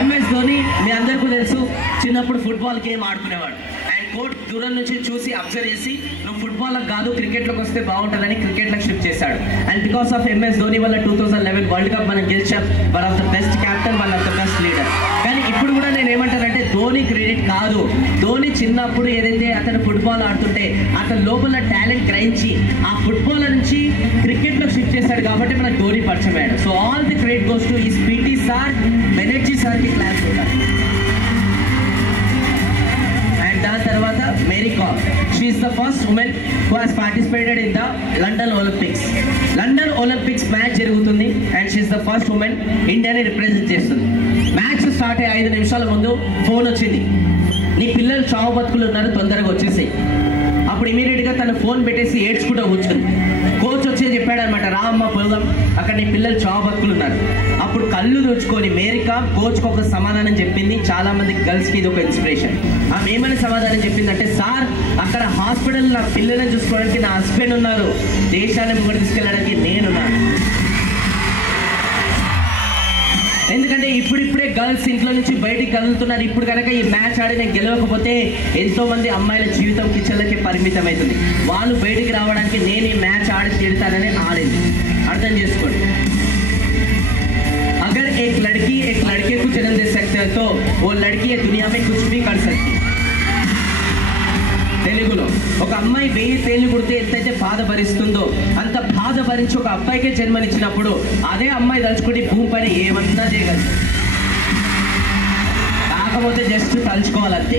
MS Dhoni మీ అందరికీ తెలుసు, చిన్నప్పుడు ఫుట్బాల్ గేమ్ ఆడుకునేవాడు. అండ్ కోచ్ దూరం నుంచి చూసి అబ్జర్వ్ చేసి నువ్వు ఫుట్బాల్కి కాదు క్రికెట్లోకి వస్తే బాగుంటుందని క్రికెట్లోకి షిఫ్ట్ చేశాడు. And because of MS Dhoni వల్ల 2011 వరల్డ్ కప్ మనం గెలిచాం. One of the best captain, one of the best leader. కానీ ఇప్పుడు కూడా నేను ఏమంటానంటే ధోని క్రెడిట్ కాదు. ధోని చిన్నప్పుడు ఏదైతే అతను ఫుట్బాల్ ఆడుతుంటే అతను లోపల టాలెంట్ గ్రహించి ఆ ఫుట్బాల్ నుంచి క్రికెట్లో షిఫ్ట్ చేశాడు కాబట్టి మనకు ధోని పరిచయం అయ్యాడు. So all the credit goes to is PT sir, Banerjee సార్కి క్లాస్ ఉంటారు. అండ్ దాని తర్వాత Mary Kom, she is the first women who has participated in the London Olympics. London Olympics match జరుగుతుంది and she is the first women ఇండియాని రిప్రజెంట్ చేస్తుంది. మ్యాచ్ స్టార్ట్ అయ్యే 5 నిమిషాల ముందు ఫోన్ వచ్చింది, నీ పిల్లలు చావు బతుకులు ఉన్నారు, తొందరగా వచ్చేసాయి. అప్పుడు ఇమీడియట్గా తను ఫోన్ పెట్టేసి ఏడ్చుకుంటూ కూర్చుంది. కోచ్ వచ్చే చెప్పాడు అనమాట, రా అమ్మ పోదాం, అక్కడ నీ పిల్లలు చావు బతుకులు ఉన్నారు. అప్పుడు కళ్ళు తుడుచుకొని మేరీకా కోచ్కి ఒక సమాధానం చెప్పింది. చాలా మంది గర్ల్స్కి ఇది ఒక ఇన్స్పిరేషన్. ఆమె ఏమైనా సమాధానం చెప్పిందంటే, సార్ అక్కడ హాస్పిటల్ నా పిల్లలను చూసుకోవడానికి నా హస్బెండ్ ఉన్నారు, దేశాన్ని ముందు తీసుకెళ్ళడానికి నేనున్నాను. ఎందుకంటే ఇప్పుడిప్పుడే గర్ల్స్ ఇంట్లో నుంచి బయటికి కదులుతున్నారు. ఇప్పుడు కనుక ఈ మ్యాచ్ ఆడి నేను గెలవకపోతే ఎంతో మంది అమ్మాయిల జీవితం కిచెన్లకి పరిమితం అవుతుంది. వాళ్ళు బయటికి రావడానికి నేను ఈ మ్యాచ్ ఆడి తీరుతానని ఆడింది. అర్థం చేసుకోండి. अगर एक लड़के को जन्म दे सकते हैं तो वो लड़की ये दुनिया में कुछ भी कर सकती है. తెలుగులో ఒక అమ్మాయి 1000 పేర్లు పుడితే ఎంతైతే బాధ భరిస్తుందో అంత బాధ భరించి ఒక అబ్బాయికే జన్మనిచ్చినప్పుడు అదే అమ్మాయి తలుచుకుంటే భూమి పైన ఏమన్నా చేయగలదు. కాకపోతే జస్ట్ తలుచుకోవాలంతే.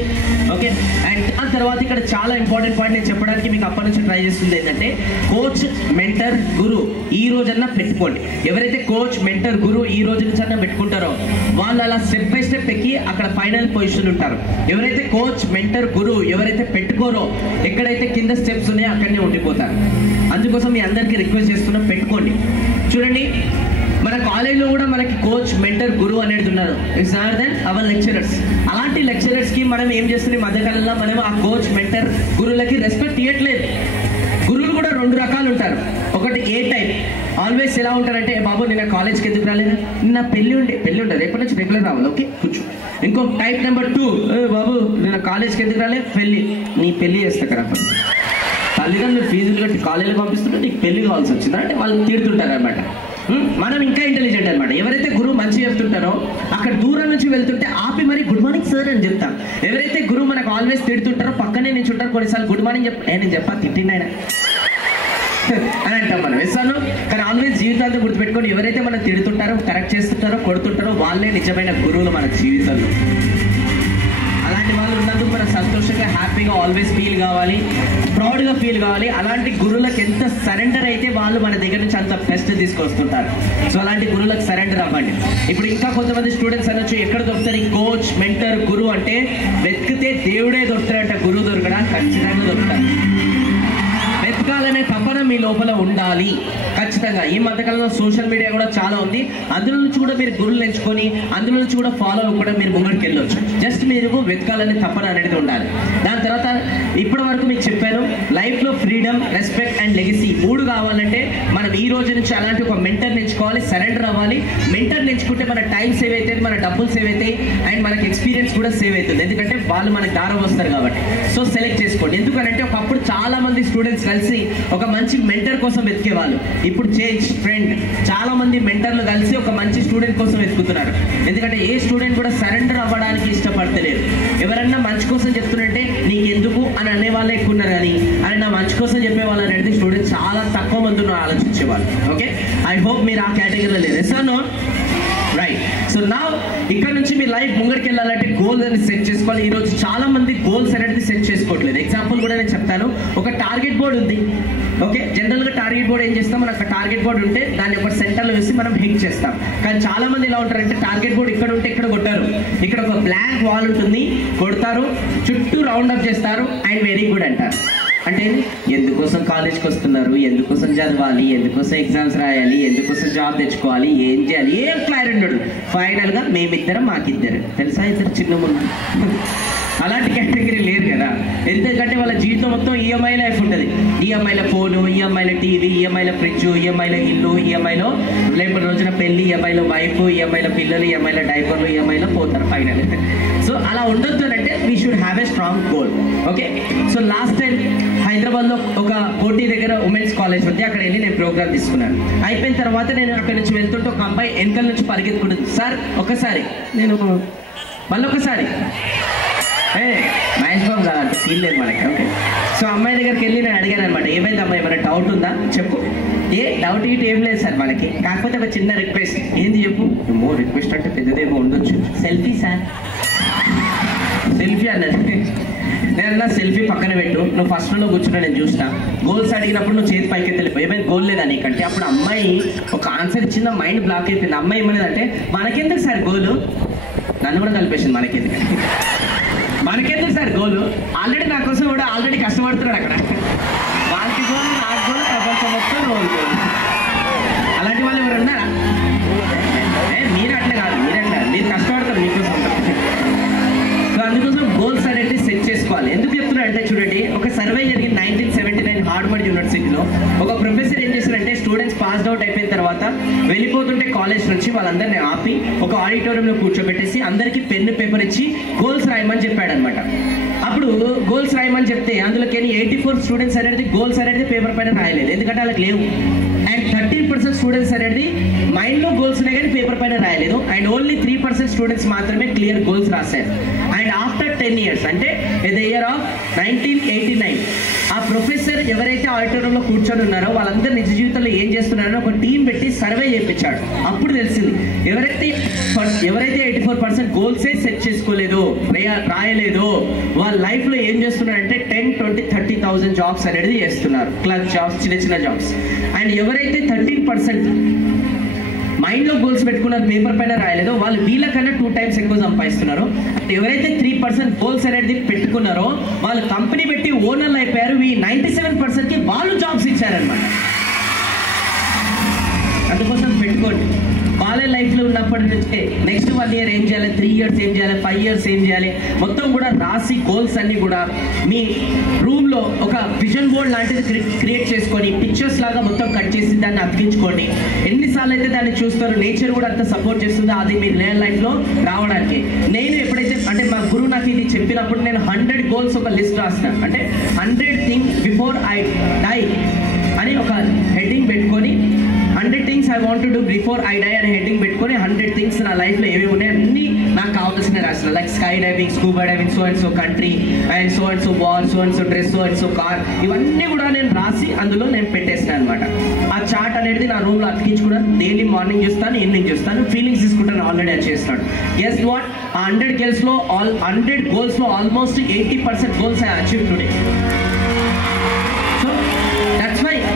ఓకే. అండ్ ఆ తర్వాత ఇక్కడ చాలా ఇంపార్టెంట్ పాయింట్ నేను చెప్పడానికి మీకు అప్పటి నుంచి ట్రై చేస్తుంది ఏంటంటే, కోచ్ మెంటర్ గురు ఈ రోజన్నా పెట్టుకోండి. ఎవరైతే కోచ్ మెంటర్ గురు ఈ రోజు నుంచి అన్నా పెట్టుకుంటారో వాళ్ళు అలా స్టెప్ బై స్టెప్ ఎక్కి అక్కడ ఫైనల్ పొజిషన్ ఉంటారు. ఎవరైతే కోచ్ మెంటర్ గురు ఎవరైతే పెట్టుకోరో ఎక్కడైతే కింద స్టెప్స్ ఉన్నాయో అక్కడనే ఉండిపోతారు. అందుకోసం మీ అందరికీ రిక్వెస్ట్ చేస్తున్నా, పెట్టుకోండి. చూడండి, మన కాలేజ్లో కూడా మనకి కోచ్ మెంటర్ గురువు అనేది ఉన్నారు. It's not than our lecturers. అలాంటి లెక్చరర్స్కి మనం ఏం చేస్తున్నాం, మధ్యకాలంలో మనం ఆ కోచ్ మెంటర్ గురువులకి రెస్పెక్ట్ ఇవ్వట్లేదు. గురువులు కూడా 2 రకాలు ఉంటారు. ఒకటి ఏ టైప్, ఆల్వేస్ ఎలా ఉంటారంటే, బాబు నిన్న కాలేజ్కి ఎందుకు రాలేదు, నిన్న పెళ్ళి ఉండదు, రేపటి నుంచి రెగ్యులర్ రావాలి, ఓకే కూర్చో. ఇంకో టైప్ నెంబర్ 2, బాబు నిన్న కాలేజ్కి ఎందుకు రాలేదు, పెళ్ళి, నీ పెళ్ళి చేస్తా కదా. తల్లిదండ్రులు ఫీజులు కట్టి కాలేజీకి పంపిస్తుంటే నీకు పెళ్లి కావాల్సి వచ్చిందా అంటే వాళ్ళు తిడుతుంటారు అనమాట. మనం ఇంకా ఇంటెలిజెంట్ అనమాట. ఎవరైతే గురువు మంచి చెప్తుంటారో అక్కడ దూరం నుంచి వెళ్తుంటే ఆపి మరి గుడ్ మార్నింగ్ సార్ అని చెప్తాం. ఎవరైతే గురువు మనకు ఆల్వేస్ తిడుతుంటారో పక్కనే నుంచి ఉంటారు, కొన్నిసార్లు గుడ్ మార్నింగ్ నేను చెప్పా తిట్టినాయన అని అంటాం మనం. వేస్తాను. కానీ ఆల్వేస్ జీవితాంతం గుర్తుపెట్టుకొని ఎవరైతే మనం తిడుతుంటారో, కరెక్ట్ చేస్తుంటారో, కొడుతుంటారో వాళ్ళే నిజమైన గురువులు మన జీవితంలో. అలాంటి వాళ్ళు ఉన్నందుకు మనం సంతోషంగా హ్యాపీగా ఆల్వేస్ ఫీల్ కావాలి, ప్రౌడ్గా ఫీల్ కావాలి. అలాంటి గురువులకు ఎంత సరెండర్ అయితే వాళ్ళు మన దగ్గర నుంచి అంత బెస్ట్ తీసుకొస్తుంటారు. సో అలాంటి గురువులకు సరెండర్ అవ్వండి. ఇప్పుడు ఇంకా కొంతమంది స్టూడెంట్స్ అనొచ్చు, ఎక్కడ దొరుకుతారు ఈ కోచ్ మెంటర్ గురువు అంటే, వెతికితే దేవుడే దొరుకుతారంట, గురువు దొరకడా ఖచ్చితంగా దొరుకుతారు. వెతకాలనే తపన మీ లోపల ఉండాలి ఖచ్చితంగా. ఈ మధ్యకాలంలో సోషల్ మీడియా కూడా చాలా ఉంది, అందులో నుంచి కూడా మీరు గురువులు ఎంచుకొని అందులో నుంచి కూడా ఫాలో కూడా మీరు ముంగడికి వెళ్ళొచ్చు. జస్ట్ మీరు వెతకాలనే తపన అనేది ఉండాలి. దాని తర్వాత ఇప్పటి వరకు మీకు చెప్పాను, లైఫ్లో ఫ్రీడమ్, రెస్పెక్ట్ అండ్ లెగసీ 3 కావాలంటే మనం ఈ రోజు నుంచి అలాంటి ఒక మెంటర్ ఎంచుకోవాలి, సరెండర్ అవ్వాలి. మెంటర్ ఎంచుకుంటే మన టైం సేవ్ అవుతుంది, మన డబ్బులు సేవ్ అవుతాయి అండ్ మనకి ఎక్స్పీరియన్స్ కూడా సేవ్ అవుతుంది. ఎందుకంటే వాళ్ళు మనకు దారం వస్తారు కాబట్టి. సో సెలెక్ట్ చేసుకోండి. ఎందుకంటే ఒకప్పుడు చాలా మంది స్టూడెంట్స్ కలిసి ఒక మంచి మెంటర్ కోసం వెతికేవాళ్ళు. ఇప్పుడు చేంజ్ ట్రెండ్, చాలా మంది మెంటర్లు కలిసి ఒక మంచి స్టూడెంట్ కోసం వెతుకుతున్నారు. ఎందుకంటే ఏ స్టూడెంట్ కూడా సరెండర్ అవ్వడానికి ఇష్టపడతలేరు. ఎవరన్నా మంచి కోసం చెప్తున్నట్టే నీకు ఎందుకు అని అనే వాళ్ళే ఎక్కువ ఉన్నారు, కానీ అని నా మంచి కోసం చెప్పే వాళ్ళు అనేది స్టూడెంట్స్ చాలా తక్కువ మంది ఆలోచించేవాళ్ళు. ఓకే, ఐ హోప్ మీరు ఆ కేటగిరీలో లేదు. Yes or no? Right. So నా ఇక్కడ నుంచి మీ లైఫ్ ముంగడికి వెళ్ళాలంటే గోల్స్ అని సెట్ చేసుకోవాలి. ఈరోజు చాలా మంది గోల్స్ అనేది సెట్ చేసుకోవట్లేదు. ఎగ్జాంపుల్ కూడా నేను చెప్తాను. ఒక టార్గెట్ బోర్డు ఉంది. ఓకే, జనరల్గా టార్గెట్ బోర్డు ఏం చేస్తాం, మనకు టార్గెట్ బోర్డు ఉంటే దాన్ని ఒక సెంటర్లో వేసి మనం హిట్ చేస్తాం. కానీ చాలా మంది ఎలా ఉంటారంటే, టార్గెట్ బోర్డు ఇక్కడ ఉంటే ఇక్కడ కొట్టారు, ఇక్కడ ఒక బ్లాంక్ వాల్ ఉంటుంది, కొడతారు, చుట్టూ రౌండ్ అప్ చేస్తారు అండ్ వెరీ గుడ్ అంటారు. అంటే ఎందుకోసం కాలేజ్కి వస్తున్నారు, ఎందుకోసం చదవాలి, ఎందుకోసం ఎగ్జామ్స్ రాయాలి, ఎందుకోసం జాబ్ తెచ్చుకోవాలి, ఏం చేయాలి, ఏం క్లారిటీ ఉండదు. ఫైనల్గా మేమిద్దరం మాకిద్దరు తెలుసా, ఇద్దరు చిన్న ముందు అలాంటి కేటగిరీ లేరు కదా. ఎందుకంటే వాళ్ళ జీవితం మొత్తం ఈఎంఐ లైఫ్ ఉంటుంది. ఈఎంఐల ఫోను, ఈఎంఐల టీవీ, ఈఎంఐల ఫ్రిడ్జ్, ఈఎంఐల ఇల్లు, ఈఎంఐలో లేకపోతే రోజున పెళ్లి, ఈఎంఐలో వైఫ్, ఈఎంఐల పిల్లలు, ఈఎంఐల డైపర్లు, ఈఎంఐలో పోతారు ఫైనల్. సో అలా ఉండొద్దు అంటే we should have a strong goal. Okay, so last time హైదరాబాద్లో ఒక కోటి దగ్గర ఉమెన్స్ కాలేజ్ ఉంది, అక్కడ వెళ్ళి నేను ప్రోగ్రామ్ తీసుకున్నాను. అయిపోయిన తర్వాత నేను అక్కడ నుంచి వెళ్తుంటే ఒక అమ్మాయి వెనకాల నుంచి పరిగెత్తుకుంటుంది. సార్ ఒకసారి, నేను మళ్ళీ ఒకసారి మహేష్ బాబు కాదు, అంత సీన్ లేదు మనకి. ఓకే, సో అమ్మాయి దగ్గరికి వెళ్ళి నేను అడిగాను అనమాట, ఏమైంది అమ్మాయి, ఏమైనా డౌట్ ఉందా చెప్పు. డౌట్ ఇటు ఏం లేదు సార్ మనకి, కాకపోతే ఒక చిన్న రిక్వెస్ట్. ఏంది చెప్పు. ఏమో రిక్వెస్ట్ అంటే పెద్దదేమో ఉండొచ్చు. Selfie sir. సెల్ఫీ అన్నది. నేను సెల్ఫీ పక్కన పెట్టు, నువ్వు ఫస్ట్ లో కూర్చున్నా, నేను చూసిన గోల్స్ అడిగినప్పుడు నువ్వు చేతి పైకి తెలిపోయి ఏమైనా గోల్ లేదా నీకంటే, అప్పుడు అమ్మాయి ఒక ఆన్సర్ ఇచ్చిందా, మైండ్ బ్లాక్ అయిపోయింది. అమ్మాయి ఏమనేదంటే, మనకెందుకు సార్ గోలు, నన్ను కూడా కలిపేసింది. మనకెందుకు సార్ గోలు, ఆల్రెడీ నా కోసం కూడా ఆల్రెడీ కష్టపడుతున్నాడు అక్కడ. వాళ్ళకి గోలు, నాకు గోలు, ప్రపంచం మొత్తం గోలు. అలాంటి వాళ్ళు ఎవరు ఉన్నారా? మీరు అట్లా కాదు, మీరు కష్టపడతారు మీకోసం. సో అందుకోసం గోల్స్ అనేది సెట్ చేసుకోవాలి. ఎందుకు చెప్తున్నా అంటే చూడండి, ఒక సర్వే జరిగింది 1979 హార్వర్డ్ యూనివర్సిటీలో. ఒక ప్రొఫెసర్ ఏం చేశారంటే, స్టూడెంట్స్ పాస్డ్ అవుట్ అయిపోయిన తర్వాత వెళ్ళిపోతుంటే కాలేజ్ నుంచి వాళ్ళందరినీ ఆపి ఒక ఆడిటోరియంలో కూర్చోబెట్టేసి అందరికీ పెన్ను పేపర్ ఇచ్చి గోల్స్ రాయమని చెప్పాడు అనమాట. అప్పుడు గోల్స్ రాయమని చెప్తే అందులోకి 84 స్టూడెంట్స్ అనేది గోల్స్ అనేది పేపర్ పైన రాయలేదు, ఎందుకంటే వాళ్ళకి లేవు. అండ్ 13% స్టూడెంట్స్ అనేది మైండ్లో గోల్స్ ఉన్నాయి కానీ పేపర్ పైన రాయలేదు. అండ్ ఓన్లీ 3% స్టూడెంట్స్ మాత్రమే క్లియర్ గోల్స్ రాశారు. అండ్ ఆఫ్టర్ 10 years, అంటే ద ఇయర్ ఆఫ్ 1989, ఆ ప్రొఫెసర్ ఎవరైతే ఆడిటోరియంలో కూర్చొని ఉన్నారో వాళ్ళందరూ నిజ జీవితంలో ఏం చేస్తున్నారో ఒక టీం పెట్టి సర్వే చేయించాడు. అప్పుడు తెలిసింది, ఎవరైతే 84% గోల్సే సెట్ చేసుకోలేదు, రాయలేదు, వాళ్ళ లైఫ్లో ఏం చేస్తున్నారంటే 10, 20, 30,000 జాబ్స్ అనేది చేస్తున్నారు, క్లర్క్ జాబ్స్, చిన్న చిన్న జాబ్స్. అండ్ ఎవరైతే 13% మైండ్లో గోల్స్ పెట్టుకున్నారు, పేపర్ పైన రాయలేదు, వాళ్ళు వీళ్ళకన్నా 2 times ఎక్కువ సంపాదిస్తున్నారు. ఎవరైతే 3% గోల్స్ అనేది పెట్టుకున్నారో వాళ్ళు కంపెనీ పెట్టి ఓనర్లు అయిపోయారు. ఈ 97%కి వాళ్ళు జాబ్స్ ఇచ్చారనమాట. అందుకోసం పెట్టుకోండి. వాళ్ళ లైఫ్లో ఉన్నప్పటి నుంచే నెక్స్ట్ 1 year ఏం చేయాలి, 3 years ఏం చేయాలి, 5 years ఏం చేయాలి, మొత్తం కూడా రాసి గోల్స్ అన్ని కూడా మీ రూమ్లో ఒక విజన్ బోర్డ్ లాంటిది క్రియేట్ చేసుకొని పిక్చర్స్ లాగా మొత్తం కట్ చేసి దాన్ని అతికించుకోండి. ఎన్నిసార్లు అయితే దాన్ని చూస్తారో, నేచర్ కూడా అంత సపోర్ట్ చేస్తుందో అది మీ రియల్ లైఫ్లో రావడానికి. నేను ఎప్పుడైతే అంటే మా గురువు నాకు ఇది చెప్పినప్పుడు నేను 100 గోల్స్ ఒక లిస్ట్ రాసిన, అంటే 100 థింగ్స్ బిఫోర్ ఐ డై అని ఒక హెడ్డింగ్ పెట్టుకొని 100 things I want to do before I die అనే హెడ్డింగ్ పెట్టుకొని 100 things నా లైఫ్లో ఏమేమి ఉన్నాయి అన్నీ నాకు కావాల్సిన రాసిన. Like sky diving, scuba diving, so and so country, and so and so wall, so and so dress, so and so car, ఇవన్నీ కూడా నేను రాసి అందులో నేను పెట్టేస్తాను అనమాట. ఆ చార్ట్ అనేది నా రూమ్లో అతికించుకున్నాను. డైలీ మార్నింగ్ చూస్తాను, ఈవినింగ్ చూస్తాను, ఫీలింగ్స్ తీసుకుంటాను. ఆల్రెడీ అది చేస్తున్నాడు. గెస్ వాట్, ఆ 100 గోల్స్లో almost 80% goals I achieve today.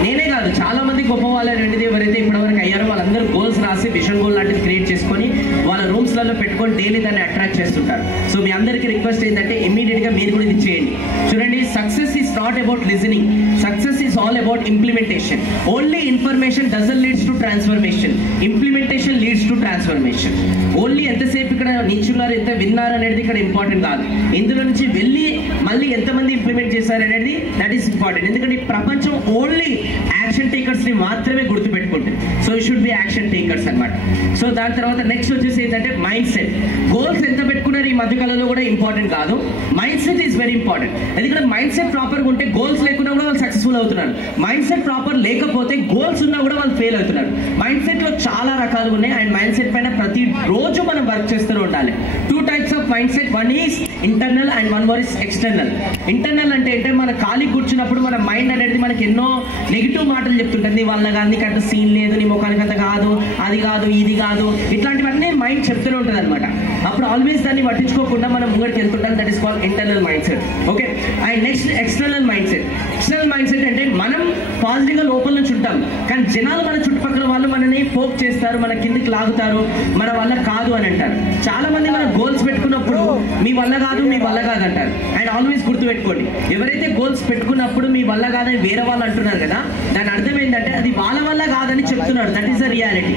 నేనే కాదు, చాలా మంది గొప్ప వాళ్ళు అనేది ఎవరైతే ఇప్పటివరకు అయ్యారో వాళ్ళందరూ గోల్స్ రాసి విజన్ గోల్ లాంటిది క్రియేట్ చేసుకొని వాళ్ళ రూమ్స్లలో పెట్టుకొని డైలీ దాన్ని అట్రాక్ట్ చేస్తుంటారు. సో మీ అందరికీ రిక్వెస్ట్ ఏంటంటే ఇమీడియట్గా మీరు కూడా ఇది చేయండి. చూడండి, success is not about listening, success is all about implementation. Only information doesn't leads to transformation, implementation leads to transformation. Only ఎంతసేపు ఇక్కడ నిల్చున్నారు, ఎంత విన్నారు అనేది ఇక్కడ ఇంపార్టెంట్ కాదు. ఇందులో నుంచి వెళ్ళి మళ్ళీ ఎంతమంది ఇంప్లిమెంట్ చేశారు అనేది దట్ ఈస్ ఇంపార్టెంట్. ఎందుకంటే ఈ ప్రపంచం ఓన్లీ యాక్షన్ టేకర్స్ ని మాత్రమే గుర్తుపెట్టుకుంటుంది. So you should be action takers అనమాట. సో దాని తర్వాత నెక్స్ట్ వచ్చేసి ఏంటంటే మైండ్ సెట్. గోల్స్ ఎంత పెట్టుకున్నారు ఈ మధ్యకాలంలో కూడా ఇంపార్టెంట్ కాదు, mind set is very important. ఎందుకంటే మైండ్ సెట్ ప్రాపర్గా ఉంటే గోల్స్ లేకున్నా కూడా వాళ్ళు సక్సెస్ఫుల్ అవుతున్నారు. మైండ్ సెట్ ప్రాపర్ లేకపోతే గోల్స్ ఉన్నా కూడా వాళ్ళు ఫెయిల్ అవుతున్నారు. మైండ్ సెట్ లో చాలా రకాలు ఉన్నాయి. అండ్ మైండ్ సెట్ పైన ప్రతి రోజు మనం వర్క్ చేస్తూ ఉండాలి. 2 types of mind set, one is internal and one is external. Internal అంటే మన ఖాళీ కూర్చున్నప్పుడు మన మైండ్ అనేది మనకి ఎన్నో నెగిటివ్ మాటలు చెప్తుంటుంది. నీ వల్ల కాదు, నీకు అంత సీన్ లేదు, నీ ముఖానికి అంత కాదు, అది కాదు, ఇది కాదు, ఇట్లాంటివన్నీ మైండ్ చెప్తూనే ఉంటుంది అనమాట. అప్పుడు ఆల్వేస్ దాన్ని పట్టించుకోకుండా మనం ముంగడికి వెళ్తుంటాం. That is called internal mindset. Okay, and next external mindset. External mindset అంటే మనం పాజిటివ్గా లోపల నుంచి ఉంటాం, కానీ జనాలు మన చుట్టుపక్కల వాళ్ళు మనని పోక్ చేస్తారు, మన కిందికి లాగుతారు, మన వల్ల కాదు అని అంటారు. చాలా మంది మన గోల్స్ పెట్టుకున్నప్పుడు మీ వల్ల కాదు, మీ వల్ల కాదు అంటారు. అండ్ ఆల్వేస్ గుర్తుపెట్టుకోండి, ఎవరైతే గోల్స్ పెట్టుకున్నప్పుడు మీ వల్ల కాదని వేరే వాళ్ళు అంటున్నారు కదా, దాని అర్థం ఏంటంటే అది వాళ్ళ వల్ల కాదని చెప్తున్నారు. That is the reality.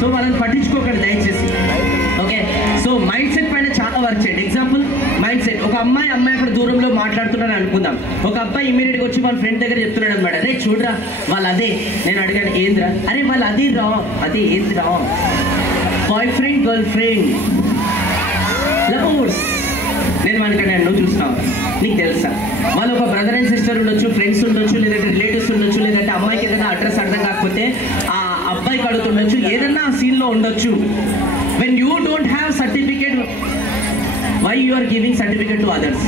So వాళ్ళని పట్టించుకోకండి దయచేసి. ఓకే, సో మైండ్ సెట్ పైన చాలా వర్క్ చేయండి. ఎగ్జాంపుల్ మైండ్ సెట్, ఒక అమ్మాయి అక్కడ దూరంలో మాట్లాడుతున్నాను అనుకుందాం. ఒక అబ్బాయి ఇమీడియట్ గా వచ్చి వాళ్ళ ఫ్రెండ్ దగ్గర చెప్తున్నాడు అనమాట, అరే చూడరా వాళ్ళు అదే. నేను అడిగాను ఏంద్రా? అరే వాళ్ళు అది రా, అదే ఏంద్రా, boy friend girl friend lovers. నేను మనకంటే నువ్వు చూస్తావు, నీకు తెలుసా వాళ్ళు ఒక బ్రదర్ అండ్ సిస్టర్ ఉండొచ్చు, ఫ్రెండ్స్ ఉండొచ్చు, లేదంటే రిలేటివ్స్ ఉండొచ్చు, లేదంటే అమ్మాయికి ఏదైనా అడ్రస్ అర్థం కాకపోతే ఆ అబ్బాయికి అడుగుతుండొచ్చు, ఏదన్నా ఆ సీన్ లో ఉండొచ్చు. When you don't have certificate, why you are giving certificate to others?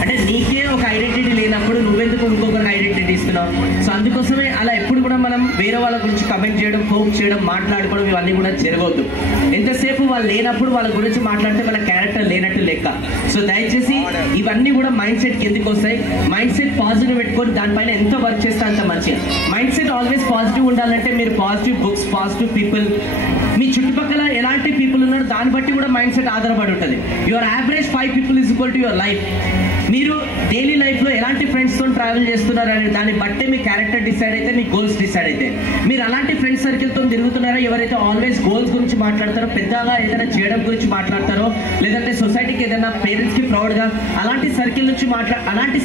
అంటే నీకే ఒక ఐడెంటిటీ లేనప్పుడు నువ్వెందుకు ఇంకొకరికి ఐడెంటిటీ ఇస్తున్నావు? సో అందుకోసమే అలా ఎప్పుడు కూడా మనం వేరే వాళ్ళ గురించి కమెంట్ చేయడం, హోప్ చేయడం, మాట్లాడుకోవడం ఇవన్నీ కూడా జరగవద్దు. ఎంతసేపు వాళ్ళు లేనప్పుడు వాళ్ళ గురించి మాట్లాడితే వాళ్ళ క్యారెక్టర్ లేనట్టు లెక్క. సో దయచేసి ఇవన్నీ కూడా మైండ్ సెట్ కిందకి వస్తాయి. మైండ్ సెట్ పాజిటివ్ పెట్టుకొని దానిపైన ఎంత వర్క్ చేస్తే అంత మంచిగా. మైండ్ సెట్ ఆల్వేస్ పాజిటివ్ ఉండాలంటే మీరు పాజిటివ్ బుక్స్, పాజిటివ్ పీపుల్, మీ చుట్టుపక్కల ఎలాంటి పీపుల్ ఉన్నారు దాన్ని బట్టి కూడా మైండ్ సెట్ ఆధారపడి ఉంటుంది. Your average 5 people is equal to your life. మీరు డైలీ లైఫ్లో ఎలాంటి ఫ్రెండ్స్తో ట్రావెల్ చేస్తున్నారు అనే దాన్ని బట్టి మీ క్యారెక్టర్ డిసైడ్ అయితే, మీ గోల్స్ డిసైడ్ అయితే. మీరు అలాంటి ఫ్రెండ్స్ సర్కిల్తో తిరుగుతున్నారో, ఎవరైతే ఆల్వేస్ గోల్స్ గురించి మాట్లాడతారో, పెద్దగా ఏదైనా చేయడం గురించి మాట్లాడతారో, లేదంటే సొసైటీకి ఏదైనా పేరెంట్స్కి ప్రౌడ్గా అలాంటి